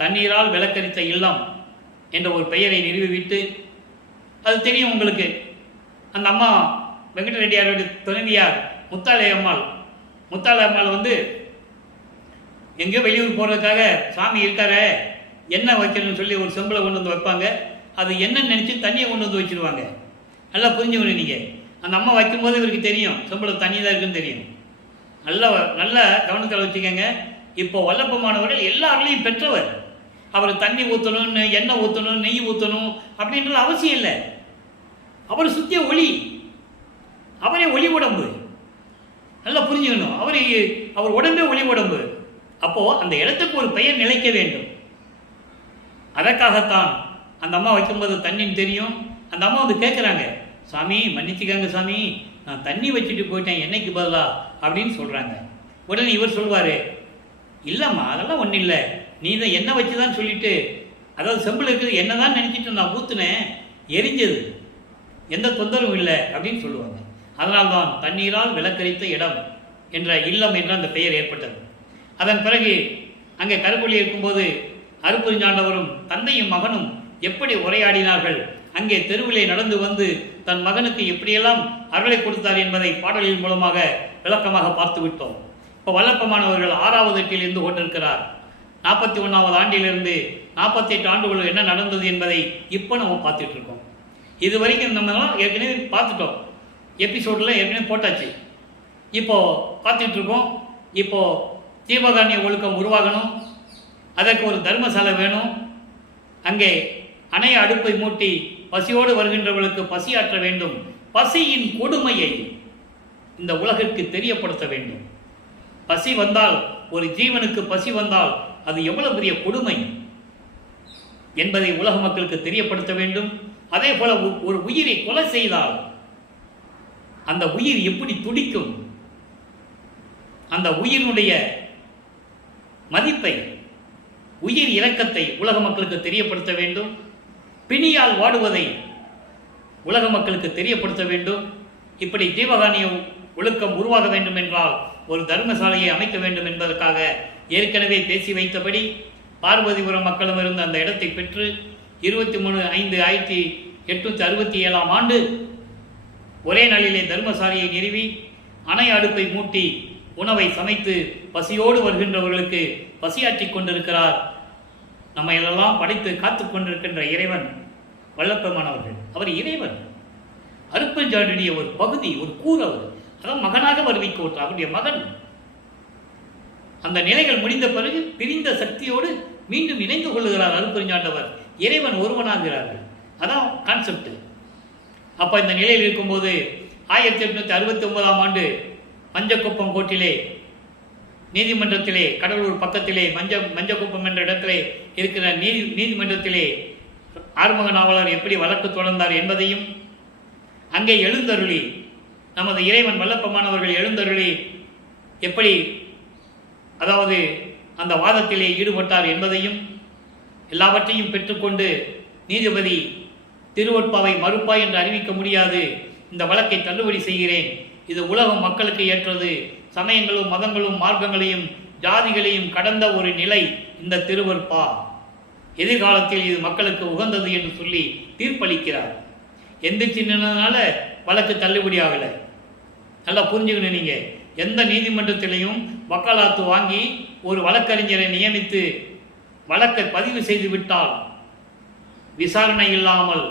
தண்ணீரால் விளக்கரித்த இல்லம் என்ற ஒரு பெயரை நிறுவிவிட்டு, அது தெரியும் உங்களுக்கு, அந்த அம்மா வெங்கட ரெட்டியாருடைய துணைவியார் முத்தாளை அம்மாள் வந்து எங்கேயோ வெளியூர் போகிறதுக்காக சாமி இருக்கார எண்ணெய் வைக்கணும்னு சொல்லி ஒரு செம்பில் கொண்டு வந்து வைப்பாங்க. அது என்னன்னு நினச்சி தண்ணியை கொண்டு வந்து வச்சுருவாங்க. நல்லா புரிஞ்சுக்கணும் நீங்கள். அந்த அம்மா வைக்கும்போது இவருக்கு தெரியும் செம்பில் தண்ணி தான் இருக்குன்னு தெரியும். நல்ல கவனத்தில் வச்சுக்கோங்க. இப்போ வல்லப்பமானவர்கள் எல்லாருலையும் பெற்றவர். அவர் தண்ணி ஊற்றணும், எண்ணெய் ஊற்றணும், நெய் ஊற்றணும் அப்படின்றது அவசியம் இல்லை. அவர் சுத்திய ஒளி, அவரே ஒளி உடம்பு. நல்லா புரிஞ்சுக்கணும். அவர் உடம்பே ஒளி உடம்பு. அப்போது அந்த இடத்துக்கு ஒரு பெயர் நிலைக்க வேண்டும். அதற்காகத்தான் அந்த அம்மா வைக்கும்போது தண்ணின்னு தெரியும். அந்த அம்மா வந்து கேட்குறாங்க, சாமி மன்னிச்சுக்காங்க சாமி, நான் தண்ணி வச்சுட்டு போயிட்டேன் என்னைக்கு பதிலா அப்படின்னு சொல்கிறாங்க. உடனே இவர் சொல்வார், இல்லைம்மா அதெல்லாம் ஒன்றும் இல்லை, நீ தான் எண்ணெய் வச்சு தான் சொல்லிட்டு, அதாவது செம்பில் இருக்குது என்ன தான் நினச்சிட்டு நான் ஊற்றுனேன், எரிஞ்சது, எந்த தொந்தரவும் இல்லை அப்படின்னு சொல்லுவாங்க. அதனால்தான் தண்ணீரால் விளக்கரித்த இடம் என்ற இல்லம் என்ற அந்த பெயர் ஏற்பட்டது. அதன் பிறகு அங்கே கருப்பொழி இருக்கும்போது அருப்பெருஞ்சாண்டவரும் தந்தையும் மகனும் எப்படி உரையாடினார்கள், அங்கே தெருவிலே நடந்து வந்து தன் மகனுக்கு எப்படியெல்லாம் அருளை கொடுத்தார் என்பதை பாடலின் மூலமாக விளக்கமாக பார்த்து விட்டோம். இப்போ வல்லப்பமானவர்கள் 6வது எட்டில் இருந்து கொண்டிருக்கிறார். 41வது ஆண்டிலிருந்து 48 ஆண்டுகள் என்ன நடந்தது என்பதை இப்போ நம்ம பார்த்துட்டு இருக்கோம். இது வரைக்கும் நம்ம ஏற்கனவே பார்த்துட்டோம், எபிசோடில் ஏற்கனவே போட்டாச்சு. இப்போது பார்த்துட்டு இருக்கோம். இப்போது ஜீவகாருண்ய ஒழுக்கம் உருவாகணும், அதற்கு ஒரு தர்மசாலை வேணும். அங்கே அணைய அடுப்பை மூட்டி பசியோடு வருகின்றவர்களுக்கு பசியாற்ற வேண்டும். பசியின் கொடுமையை இந்த உலகிற்கு தெரியப்படுத்த வேண்டும். பசி வந்தால், ஒரு ஜீவனுக்கு பசி வந்தால் அது எவ்வளவு பெரிய கொடுமை என்பதை உலக மக்களுக்கு தெரியப்படுத்த வேண்டும். அதே போல ஒரு உயிரை கொலை செய்தால் அந்த உயிர் எப்படி துடிக்கும், அந்த உயிரினுடைய மதிப்பை, உயிர் இரக்கத்தை உலக மக்களுக்கு தெரியப்படுத்த வேண்டும். பிணியால் வாடுவதை உலக மக்களுக்கு தெரியப்படுத்த வேண்டும். இப்படி ஜீவகாருண்ய ஒழுக்கம் உருவாக வேண்டும் என்றால் ஒரு தர்மசாலையை அமைக்க வேண்டும் என்பதற்காக ஏற்கனவே பேசி வைத்தபடி பார்வதிபுரம் மக்களும் இருந்த அந்த இடத்தை பெற்று 23/5/1867 ஆண்டு ஒரே நாளிலே தர்மசாலையை நிறுவி அணை அடுப்பை மூட்டி உணவை சமைத்து பசியோடு வருகின்றவர்களுக்கு பசியாற்றி கொண்டிருக்கிறார். நம்ம எல்லாம் படைத்து காத்து கொண்டிருக்கின்ற இறைவன் வல்லப்பமானவர்கள். அவர் இறைவன், அருப்பெருஞ்சாண்டியுடைய ஒரு பகுதி, ஒரு கூறு. அவர் அதான் மகனாக வருவிக்க அவருடைய மகன். அந்த நிலைகள் முடிந்த பிறகு பிரிந்த சக்தியோடு மீண்டும் இணைந்து கொள்ளுகிறார் அருப்பெருஞ்சாண்டவர். இறைவன் ஒருவனாகிறார்கள். அதான் கான்செப்ட். அப்போ இந்த நிலையில் இருக்கும்போது 1869 ஆண்டு மஞ்சக்குப்பம் கோட்டிலே நீதிமன்றத்திலே, கடலூர் பக்கத்திலே மஞ்சக்குப்பம் என்ற இடத்திலே இருக்கிற நீதிமன்றத்திலே ஆறுமுக நாவலர் எப்படி வழக்கு தொடர்ந்தார் என்பதையும், அங்கே எழுந்தருளி நமது இறைவன் வல்லப்பமானவர்கள் எழுந்தருளி எப்படி அதாவது அந்த வாதத்திலே ஈடுபட்டார் என்பதையும் எல்லாவற்றையும் பெற்றுக்கொண்டு நீதிபதி திருவொட்பாவை மறுப்பாய் என்று அறிவிக்க முடியாது, இந்த வழக்கை தள்ளுபடி செய்கிறேன், இது உலகம் மக்களுக்கு ஏற்றது, சமயங்களும் மதங்களும் மார்க்கங்களையும் ஜாதிகளையும் கடந்த ஒரு நிலை இந்த திருவொற்பா, எதிர்காலத்தில் இது மக்களுக்கு உகந்தது என்று சொல்லி தீர்ப்பளிக்கிறார். எந்திரிச்சு நின்றதுனால வழக்கு தள்ளுபடி ஆகலை. நல்லா புரிஞ்சுக்கணும். நீங்கள் எந்த நீதிமன்றத்திலையும் வக்காலத்து வாங்கி ஒரு வழக்கறிஞரை நியமித்து வழக்கை பதிவு செய்து விட்டால் விசாரணை இல்லாமல்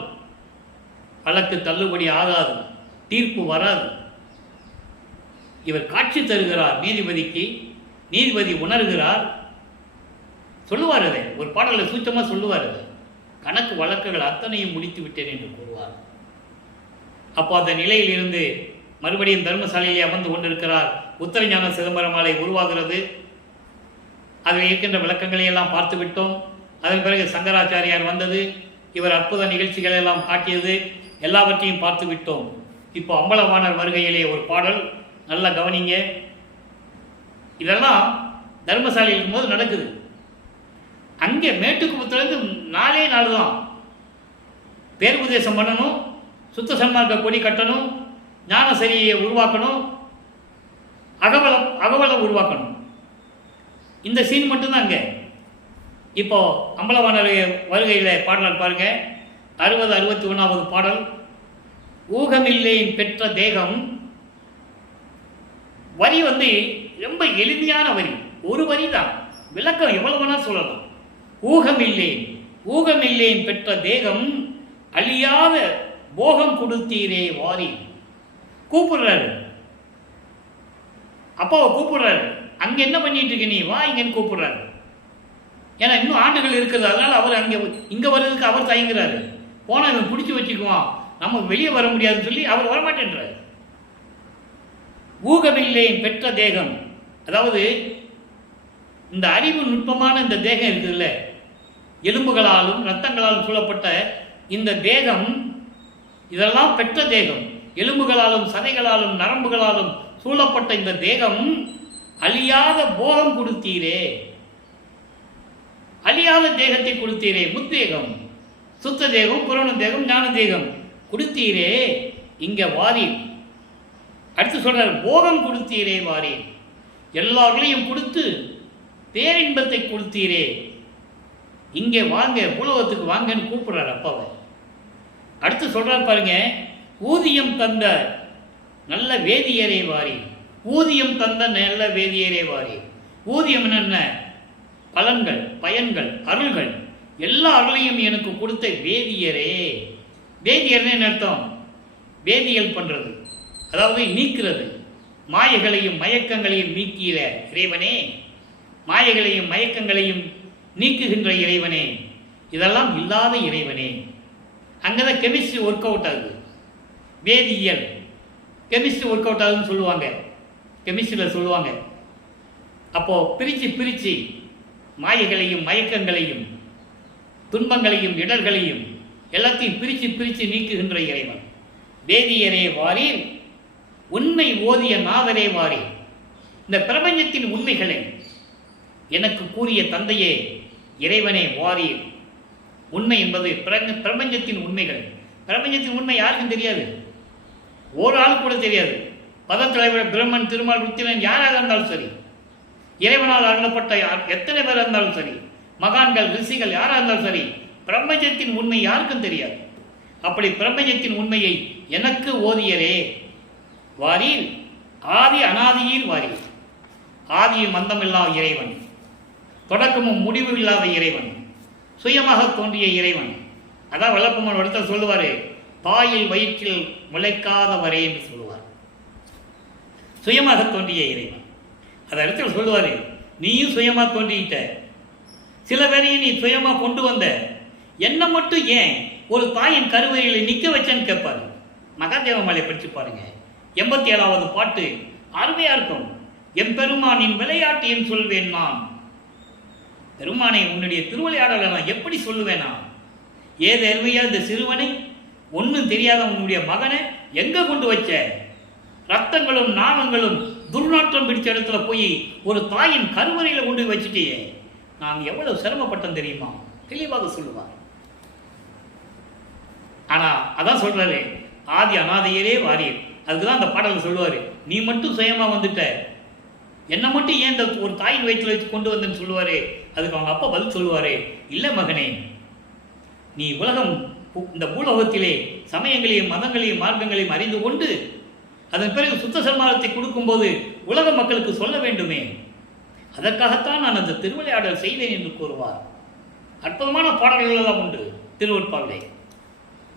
வழக்கு தள்ளுபடி ஆகாது, தீர்ப்பு வராது. இவர் காட்சி தருகிறார் நீதிபதிக்கு, நீதிபதி உணர்கிறார், சொல்லுவார். அதை ஒரு பாடலை சூச்சமாக சொல்லுவார். கணக்கு வழக்குகள் அத்தனையும் முடித்து விட்டேன் என்று கூறுவார். அப்போ அந்த நிலையில் இருந்து மறுபடியும் தர்மசாலையிலே அமர்ந்து கொண்டிருக்கிறார். உத்தரஞான சிதம்பரமாலை உருவாகிறது. அதில் இருக்கின்ற விளக்கங்களை எல்லாம் பார்த்து விட்டோம். அதன் பிறகு சங்கராச்சாரியார் வந்தது, இவர் அற்புத நிகழ்ச்சிகளை எல்லாம் காட்டியது, எல்லாவற்றையும் பார்த்து விட்டோம். இப்போ அம்பலவாணர் வருகையிலே ஒரு பாடல், நல்லா கவனிங்க. இதெல்லாம் தர்மசாலையில் இருக்கும்போது நடக்குது. அங்கே மேட்டுக்குப்பத்துலேருந்து 4 நாள் தான் பேருபதேசம் பண்ணணும், சுத்த சன்மார்க்க கொடி கட்டணும், ஞானசரியை உருவாக்கணும், அகவலம் உருவாக்கணும். இந்த சீன் மட்டும்தான் அங்கே. இப்போ அம்பலவாணர் வருகையில் பாடல் பாருங்க, 60 61வது பாடல். ஊகமில்லேன் பெற்ற தேகம். வரி ரொம்ப எளிமையான வரி, ஒரு வரி தான், விளக்கம் எவ்வளவு வேணா சொல்லலாம். ஊகமில்லேன் பெற்ற தேகம் அழியாத போகம் கொடுத்தீரே வாரி. கூப்பிடுறாரு, அப்பாவை கூப்பிடுறாரு. அங்க என்ன பண்ணிட்டு இருக்க நீ, வா இங்கன்னு கூப்பிடுறாரு. ஏன்னா இன்னும் ஆண்டுகள் இருக்குது, அதனால அவர் இங்க வர்றதுக்கு அவர் தயங்குறாரு. போனா இவன் பிடிச்சி வச்சுக்குவான், நம்ம வெளியே வர முடியாதுன்னு சொல்லி அவர் வரமாட்டேன்றார். ஊகமில்லேன் பெற்ற தேகம், அதாவது இந்த அறிவு நுட்பமான இந்த தேகம் இருக்குதுல்ல, எலும்புகளாலும் இரத்தங்களாலும் சூழப்பட்ட இந்த தேகம், இதெல்லாம் பெற்ற தேகம், எலும்புகளாலும் சதைகளாலும் நரம்புகளாலும் சூழப்பட்ட இந்த தேகம் அழியாத போகம் கொடுத்தீரே, அழியாத தேகத்தை கொடுத்தீரே, முத்தேகம், சுத்த தேகம், புராண தேகம், ஞான தேகம் கொடுத்தீரே, இங்க வாரி. அடுத்து சொல்றார், போகம் கொடுத்தீரே வாரி, எல்லார்களையும் கொடுத்து பேரின்பத்தை கொடுத்தீரே, இங்கே வாங்க, பூலோகத்துக்கு வாங்கன்னு கூப்பிடுறார் அப்பாவை. அடுத்து சொல்றார் பாருங்க, ஊதியம் தந்த நல்ல வேதியரே வாரி, ஊதியம் தந்த நல்ல வேதியரே வாரி. ஊதியம் என்ன? பலன்கள், பயன்கள், அருள்கள், எல்லா அருளையும் எனக்கு கொடுத்த வேதியரே. வேதியர்னு என்ன அர்த்தம்? வேதியியல் பண்றது, அதாவது நீக்கிறது. மாயைகளையும் மயக்கங்களையும் நீக்கிற இறைவனே, மாயைகளையும் மயக்கங்களையும் நீக்குகின்ற இறைவனே, இதெல்லாம் இல்லாத இறைவனே. அங்கதான் கெமிஸ்ட்ரி ஒர்க் அவுட் ஆகுது. வேதியியல் கெமிஸ்ட்ரி ஒர்க் அவுட் ஆகுதுன்னு சொல்லுவாங்க, கெமிஸ்ட்ரியில் சொல்லுவாங்க. அப்போ பிரிச்சு மாயைகளையும் மயக்கங்களையும் துன்பங்களையும் இடர்களையும் எல்லாத்தையும் பிரிச்சு நீக்குகின்ற இறைவன். வேதியரே வாரீர், உண்மை ஓதிய நாதரே வாரீர். இந்த பிரபஞ்சத்தின் உண்மைகளை எனக்கு கூறிய தந்தையே இறைவனே வாரீர். உண்மை என்பது பிரபஞ்சத்தின் உண்மைகள். பிரபஞ்சத்தின் உண்மை யாருக்கும் தெரியாது, ஒரு ஆள் கூட தெரியாது. பதத்தலைவர் பிரம்மன், திருமால், ருத்திரன் யாராக இருந்தாலும் சரி, இறைவனால் அருளப்பட்ட எத்தனை பேர் இருந்தாலும் சரி, மகான்கள், ரிஷிகள் யாராக இருந்தாலும் சரி, பிரபஞ்சத்தின் உண்மை யாருக்கும் தெரியாது. அப்படி பிரபஞ்சத்தின் உண்மையை எனக்கு ஓதியரே வாரீர், ஆதி அனாதியில் வாரீர். ஆதியில் மந்தமில்லா இறைவன், தொடக்கமும் முடிவு இல்லாத இறைவன், சுயமாக தோன்றிய இறைவன். அதான் வல்லப்பம்மன் இடத்துல சொல்லுவாரு, தாயில் வயிற்றில் முளைக்காதவரே என்று சொல்லுவார். சுயமாக தோன்றிய இறைவன். அந்த இடத்துல சொல்லுவாரு, நீயும் சுயமா தோன்றிக்கிட்ட, சில பேரையும் நீ சுயமா கொண்டு வந்த, என்ன மட்டும் ஏன் ஒரு தாயின் கருவறையில் நிற்க வச்சேன்னு கேட்பாரு. மகாதேவமலை படிச்சு பாருங்க, 87வது பாட்டு அருமையா இருக்கும். எம்பெருமானின் விளையாட்டின்னு சொல்வேன் நான். பெருமானை உன்னுடைய திருவிளையாடலை நான் எப்படி சொல்லுவேனா? ஏது அருமையா இந்த சிறுவனை, ஒன்றும் தெரியாத உன்னுடைய மகனை எங்க கொண்டு வச்ச? ரத்தங்களும் நாகங்களும் துர்நாற்றம் பிடிச்ச இடத்துல போய் ஒரு தாயின் கருவறையில் கொண்டு வச்சுட்டே, நான் எவ்வளவு சிரமப்பட்டேன் தெரியுமா? தெளிவாக சொல்லுவார். ஆனா அதான் சொல்றாரு, ஆதி அனாதையரே வாரீர். அதுக்குதான் அந்த பாடல் சொல்லுவாரு, நீ மட்டும் சுயமா வந்துட்ட, என்ன மட்டும் ஏன் இந்த ஒரு தாயின் வயிற்றுல வச்சு கொண்டு வந்தேன்னு சொல்லுவாரு. அதுக்கு அவங்க அப்பா பதில் சொல்லுவாரு, இல்லை மகனே, நீ உலகம் இந்த பூலோகத்திலே சமயங்களையும் மதங்களையும் மார்க்கங்களையும் அறிந்து கொண்டு அதன் பிறகு சுத்த சன்மார்க்கத்தை கொடுக்கும்போது உலக மக்களுக்கு சொல்ல வேண்டுமே. அதற்காகத்தான் நான் அந்த திருவிளையாடல் செய்தேன் என்று கூறுவார். அற்புதமான பாடல்கள் எல்லாம் உண்டு திருவருட்பாவிலே.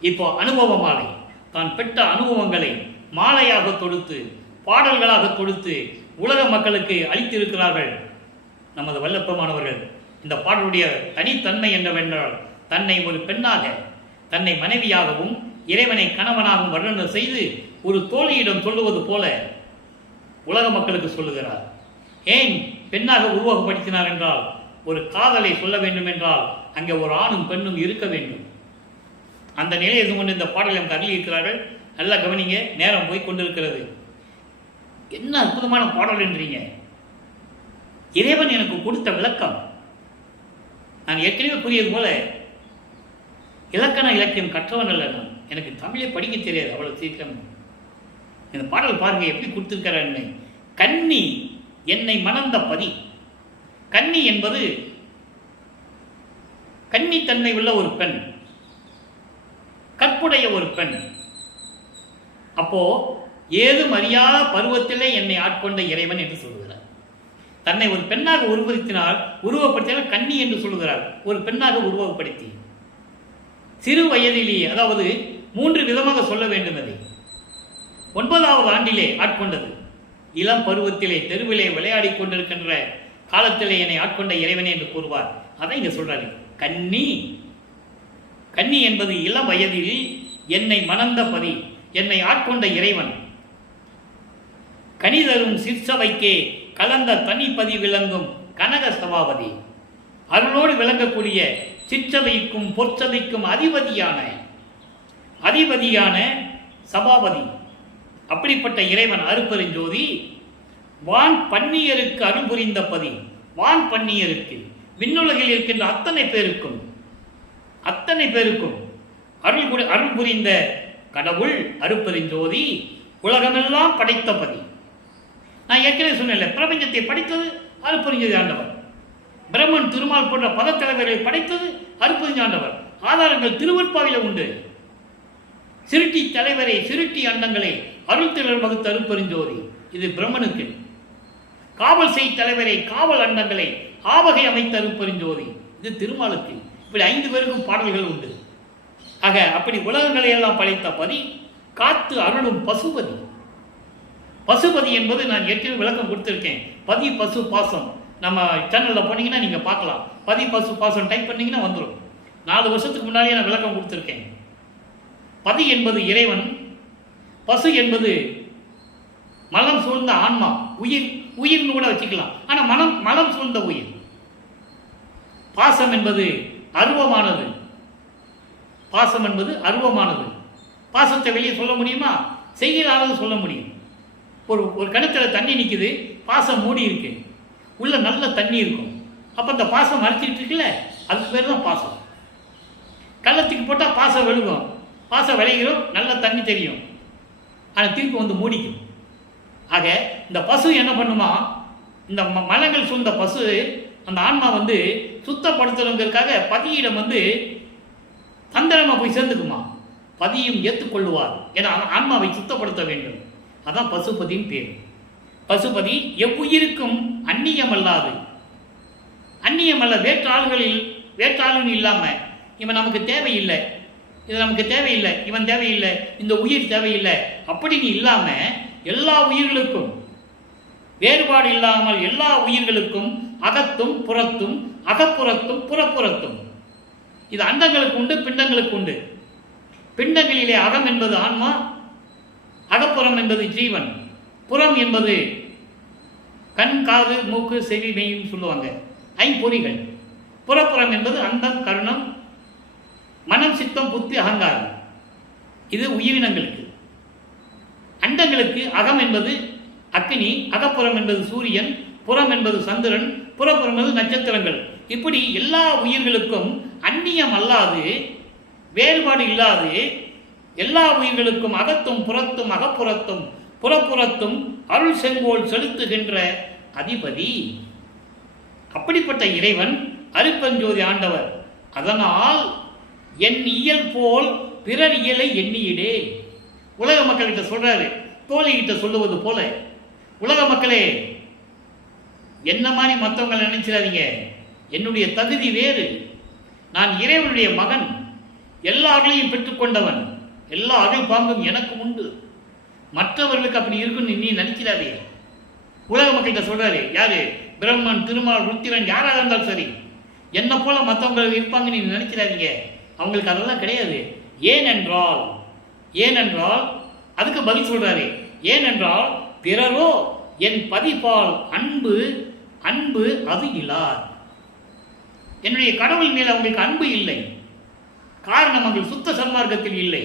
இப்போ அனுபவ மாலை, தான் பெற்ற அனுபவங்களை மாலையாக தொடுத்து பாடல்களாக தொடுத்து உலக மக்களுக்கு அளித்திருக்கிறார்கள் நமது வல்லப்பமானவர்கள். இந்த பாடலுடைய தனித்தன்மை என்னவென்றால், தன்னை ஒரு பெண்ணாக, தன்னை மனைவியாகவும் இறைவனை கணவனாகவும் வர்ணனை செய்து ஒரு தோழியிடம் சொல்லுவது போல உலக மக்களுக்கு சொல்லுகிறார். ஏன் பெண்ணாக உருவகப்படுத்தினார் என்றால், ஒரு காதலை சொல்ல வேண்டும் என்றால் அங்கே ஒரு ஆணும் பெண்ணும் இருக்க வேண்டும். அந்த நிலையை கொண்டு இந்த பாடலை நமக்கு அருளியிருக்கிறார்கள். நல்லா கவனிங்க, நேரம் போய் கொண்டிருக்கிறது. என்ன அற்புதமான பாடல் என்றீங்க. இறைவன் எனக்கு கொடுத்த விளக்கம். நான் ஏற்கனவே கூறியது போல இலக்கண இலக்கியம் கற்றவன் அல்ல நான். எனக்கு தமிழே படிக்க தெரியாது அவ்வளவு சீக்கிரம். இந்த பாடல் பாருங்க எப்படி கொடுத்திருக்கிறான்னு. கன்னி என்னை மணந்த பதி. கன்னி என்பது கன்னித்தன்மை உள்ள ஒரு பெண், கற்புடைய ஒரு பெண். அப்போ ஏதும் அறியாத பருவத்திலே என்னை ஆட்கொண்ட இறைவன் என்று சொல்கிறார். தன்னை ஒரு பெண்ணாக உருவப்படுத்தினால் கன்னி என்று சொல்கிறார். ஒரு பெண்ணாக உருவப்படுத்தி சிறு வயதிலேயே, அதாவது 3 விதமாக சொல்ல வேண்டும். அதை 9வது ஆண்டிலே ஆட்கொண்டது. இளம் பருவத்திலே தெருவிலே விளையாடி கொண்டிருக்கின்ற காலத்திலே என்னை ஆட்கொண்ட இறைவனே என்று கூறுவார். அதை இங்க சொல்றாரு. கன்னி, கன்னி என்பது இளம் வயதில் என்னை மணந்த பதி, என்னை ஆட்கொண்ட இறைவன். கனிதரும் சிற்சபைக்கே கலந்த தனிப்பதி விளங்கும் கனக சபாபதி. அருளோடு விளங்கக்கூடிய சிற்றபைக்கும் பொற்சபைக்கும் அதிபதியான சபாபதி. அப்படிப்பட்ட இறைவன் அருட்பெருஞ்சோதி வான் பன்னியருக்கு அருள் புரிந்த பதி. வான் பன்னியருக்கு, விண்ணுலகில் இருக்கின்ற அத்தனை பேருக்கும் அருள் புரிந்த கடவுள் அருட்பெருஞ்சோதி உலகமெல்லாம் படைத்த பதி. நான் ஏற்கனவே சொன்னேன், பிரபஞ்சத்தை படைத்தது அருட்பெருஞ்சோதி ஆண்டவர். பிரம்மன், திருமால் போன்ற பதத்தலைவர்களை படைத்தது அருட்பெருஞ்சோதி ஆண்டவர். ஆதாரங்கள் திருவருட்பாவில உண்டு. சிருட்டி தலைவரை, சிருட்டி அண்டங்களை அருள் திரள் வகுத்த அருட்பெருஞ்சோதி இது பிரம்மனுக்கு. காவல் செய் தலைவரை, காவல் அண்டங்களை ஆவகை அமைத்த அருட்பெருஞ்சோதி இது திருமாலுக்கு. இப்படி 5 பேருக்கும் பாடல்கள் உண்டு. ஆக அப்படி உலகங்களை எல்லாம் படைத்த பதி, காத்து அருளும் பசுபதி. பசுபதி என்பது நான் ஏற்கனவே விளக்கம் கொடுத்திருக்கேன். பதி, பசு, பாசம். நம்ம சேனலில் போனீங்கன்னா நீங்கள் பார்க்கலாம். பதி, பசு, பாசம் டைப் பண்ணீங்கன்னா வந்துடும். 4 வருஷத்துக்கு முன்னாடியே நான் விளக்கம் கொடுத்துருக்கேன். பதி என்பது இறைவன், பசு என்பது மலம் சூழ்ந்த ஆன்மா, உயிர்னு கூட வச்சுக்கலாம். ஆனால் மலம் சூழ்ந்த உயிர். பாசம் என்பது அருவமானது. பாசத்தை வெளியே சொல்ல முடியுமா? செய்கிறாலும் சொல்ல முடியும். ஒரு கிணத்துல தண்ணி நிற்குது, பாசம் மூடி இருக்கு, உள்ள நல்ல தண்ணி இருக்கும். அப்போ அந்த பாசம் மறைச்சிட்டு இருக்குல்ல, அதுக்கு பேர் தான் பாசம். கள்ளத்துக்கு போட்டால் பாசம் விழுகும், பாசம் விளைகிறோம், நல்ல தண்ணி தெரியும், ஆனால் திருப்பி வந்து மூடிக்கும். ஆக இந்த பசு என்ன பண்ணுமா, இந்த மலங்கள் சூழ்ந்த பசு அந்த ஆன்மா வந்து சுத்தப்படுத்துறதுக்காக பதியிடம் வந்து தந்திரமா போய் சேர்ந்துக்குமா. பதியும் ஏற்றுக்கொள்ளுவார், ஏன்னா ஆன்மாவை சுத்தப்படுத்த வேண்டும். அதான் பசுபதியின் பேர். பசுபதி எவ்வுயிருக்கும் அந்நியமல்லாது, அந்நியமல்ல, வேற்றாளுன்னு இல்லாம இவன் நமக்கு தேவையில்லை, இது நமக்கு தேவையில்லை, இவன் தேவையில்லை, இந்த உயிர் தேவையில்லை அப்படின்னு இல்லாம எல்லா உயிர்களுக்கும் வேறுபாடு இல்லாமல் எல்லா உயிர்களுக்கும் அகத்தும் புறத்தும், அகப்புறத்தும் புறப்புறத்தும். இது அண்டங்களுக்கு உண்டு, பிண்டங்களுக்கு உண்டு. பிண்டங்களிலே அகம் என்பது ஆன்மா, அகப்புறம் என்பது ஜீவன், புறம் என்பது கண், காது, மூக்கு, செவி, மெய்யும் சொல்லுவாங்க, ஐம்பொறிகள். புறப்புறம் என்பது அண்டம், கருணம், மனம், சித்தம், புத்தி, அகங்காரம். இது உயிரினங்களுக்கு. அண்டங்களுக்கு அகம் என்பது அக்னி, அகப்புறம் என்பது சூரியன், புறம் என்பது சந்திரன், புறப்புறம் என்பது நட்சத்திரங்கள். இப்படி எல்லா உயிர்களுக்கும் அந்நியம் அல்லாது, வேறுபாடு இல்லாது எல்லா உயிர்களுக்கும் அகத்தும் புறத்தும் அகப்புறத்தும் புறப்புறத்தும் அருள் செங்கோல் செலுத்துகின்ற அதிபதி. அப்படிப்பட்ட இறைவன் அருட்பெருஞ்சோதி ஆண்டவர். அதனால் என் இயல் போல் பிறர் இயலை எண்ணியிடே. உலக மக்கள்கிட்ட சொல்றாரு, தோழிகிட்ட சொல்லுவது போல, உலக மக்களே, என்ன மாதிரி மற்றவங்களை நினைச்சிடாதீங்க. என்னுடைய தகுதி வேறு. நான் இறைவனுடைய மகன், எல்லா அகலையும் பெற்றுக்கொண்டவன், எல்லா அகல் பாம்பும் எனக்கு உண்டு. மற்றவர்களுக்கு அப்படி இருக்குன்னு நீ நினைச்சிடாதே. உலக மக்கள்கிட்ட சொல்றாரு. யாரு? பிரம்மன், திருமால், ருத்திரன், யாராக இருந்தாலும் சரி, என்ன போல மற்றவங்க இருப்பாங்கன்னு நீ நினைச்சிடாதீங்க. அவங்களுக்கு அதெல்லாம் கிடையாது. ஏனென்றால் அதுக்கு பதில் சொல்றாரு. ஏனென்றால் பிறரோ என் பதிப்பால் அன்பு அது இல்லார். என்னுடைய கடவுள் மேல் அவங்களுக்கு அன்பு இல்லை. காரணம், அவர்கள் சுத்த சன்மார்க்கத்தில் இல்லை.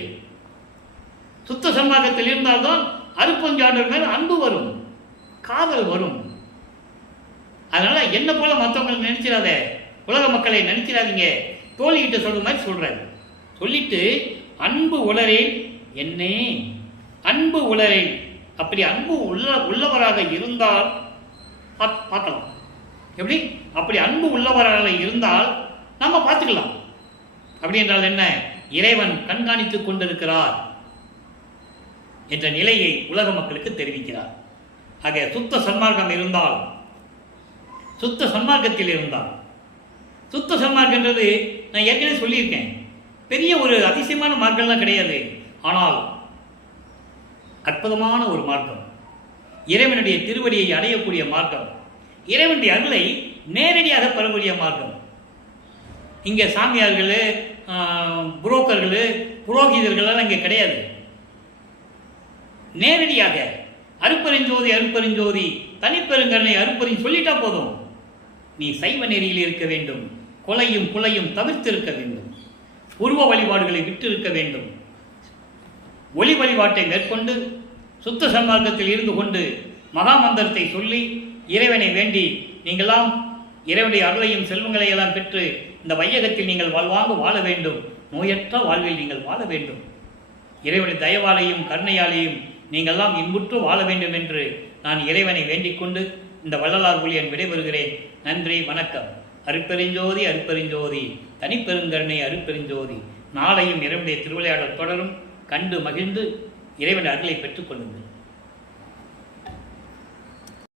சுத்த சன்மார்க்கத்தில் இருந்தால்தான் அருப்பஞ்சாண்டர் மேல் அன்பு வரும், காதல் வரும். அதனால என்ன போல மற்றவங்களை நினைச்சிடாத, உலக மக்களை நினைச்சிடாதீங்க. தோழிகிட்ட சொல்ற மாதிரி சொல்றாரு. சொல்லிட்டு அன்பு உளரேன் என்னே, அன்பு உளரேன். அப்படி அன்பு உள்ளவராக இருந்தால் பார்க்கலாம். எப்படி? அப்படி அன்பு உள்ளவராக இருந்தால் நம்ம பார்த்துக்கலாம். அப்படி என்றால் என்ன? இறைவன் கண்காணித்துக் கொண்டிருக்கிறார் என்ற நிலையை உலக மக்களுக்கு தெரிவிக்கிறார். ஆக சுத்த சன்மார்க்கம் இருந்தால், சுத்த சன்மார்க்கத்தில் இருந்தால், சுத்த சன்மார்க்கன்றது நான் ஏற்கனவே சொல்லியிருக்கேன், பெரிய ஒரு அதிசயமான மார்க்கம்லாம் கிடையாது. ஆனால் அற்புதமான ஒரு மார்க்கம், இறைவனுடைய திருவடியை அடையக்கூடிய மார்க்கம், இறைவனுடைய அருளை நேரடியாக பெறக்கூடிய மார்க்கம். இங்கே சாமியார்கள், புரோக்கர்கள், புரோகிதர்கள்லாம் இங்கே கிடையாது. நேரடியாக அருப்பெருஞ்சோதி தனிப்பெருங்கருணை அருப்பெருஞ்சு சொல்லிட்டா போதும். நீ சைவ நெறியில் இருக்க வேண்டும், கொலையும் தவிர்த்திருக்க வேண்டும், உருவ வழிபாடுகளை விட்டு இருக்க வேண்டும், ஒளி வழிபாட்டை மேற்கொண்டு சுத்த சன்மார்க்கத்தில் இருந்து கொண்டு மகாமந்திரத்தை சொல்லி இறைவனை வேண்டி நீங்களாம் இறைவனுடைய அருளையும் செல்வங்களை எல்லாம் பெற்று இந்த வையகத்தில் நீங்கள் வாழ்வாங்க வாழ வேண்டும். நோயற்ற வாழ்வில் நீங்கள் வாழ வேண்டும். இறைவனுடைய தயவாலையும் கருணையாலையும் நீங்கள்லாம் இன்புற்று வாழ வேண்டும் என்று நான் இறைவனை வேண்டிக் கொண்டு இந்த வள்ளலார் ஊழியன் விடைபெறுகிறேன். நன்றி, வணக்கம். அருட்பெருஞ்சோதி தனிப்பெருங்கருணை அருட்பெருஞ்சோதி. நாளையும் இறைவனுடைய திருவிளையாடல் தொடரும். கண்டு மகிழ்ந்து இறைவனுடைய அருளை பெற்றுக் கொள்ளுங்கள்.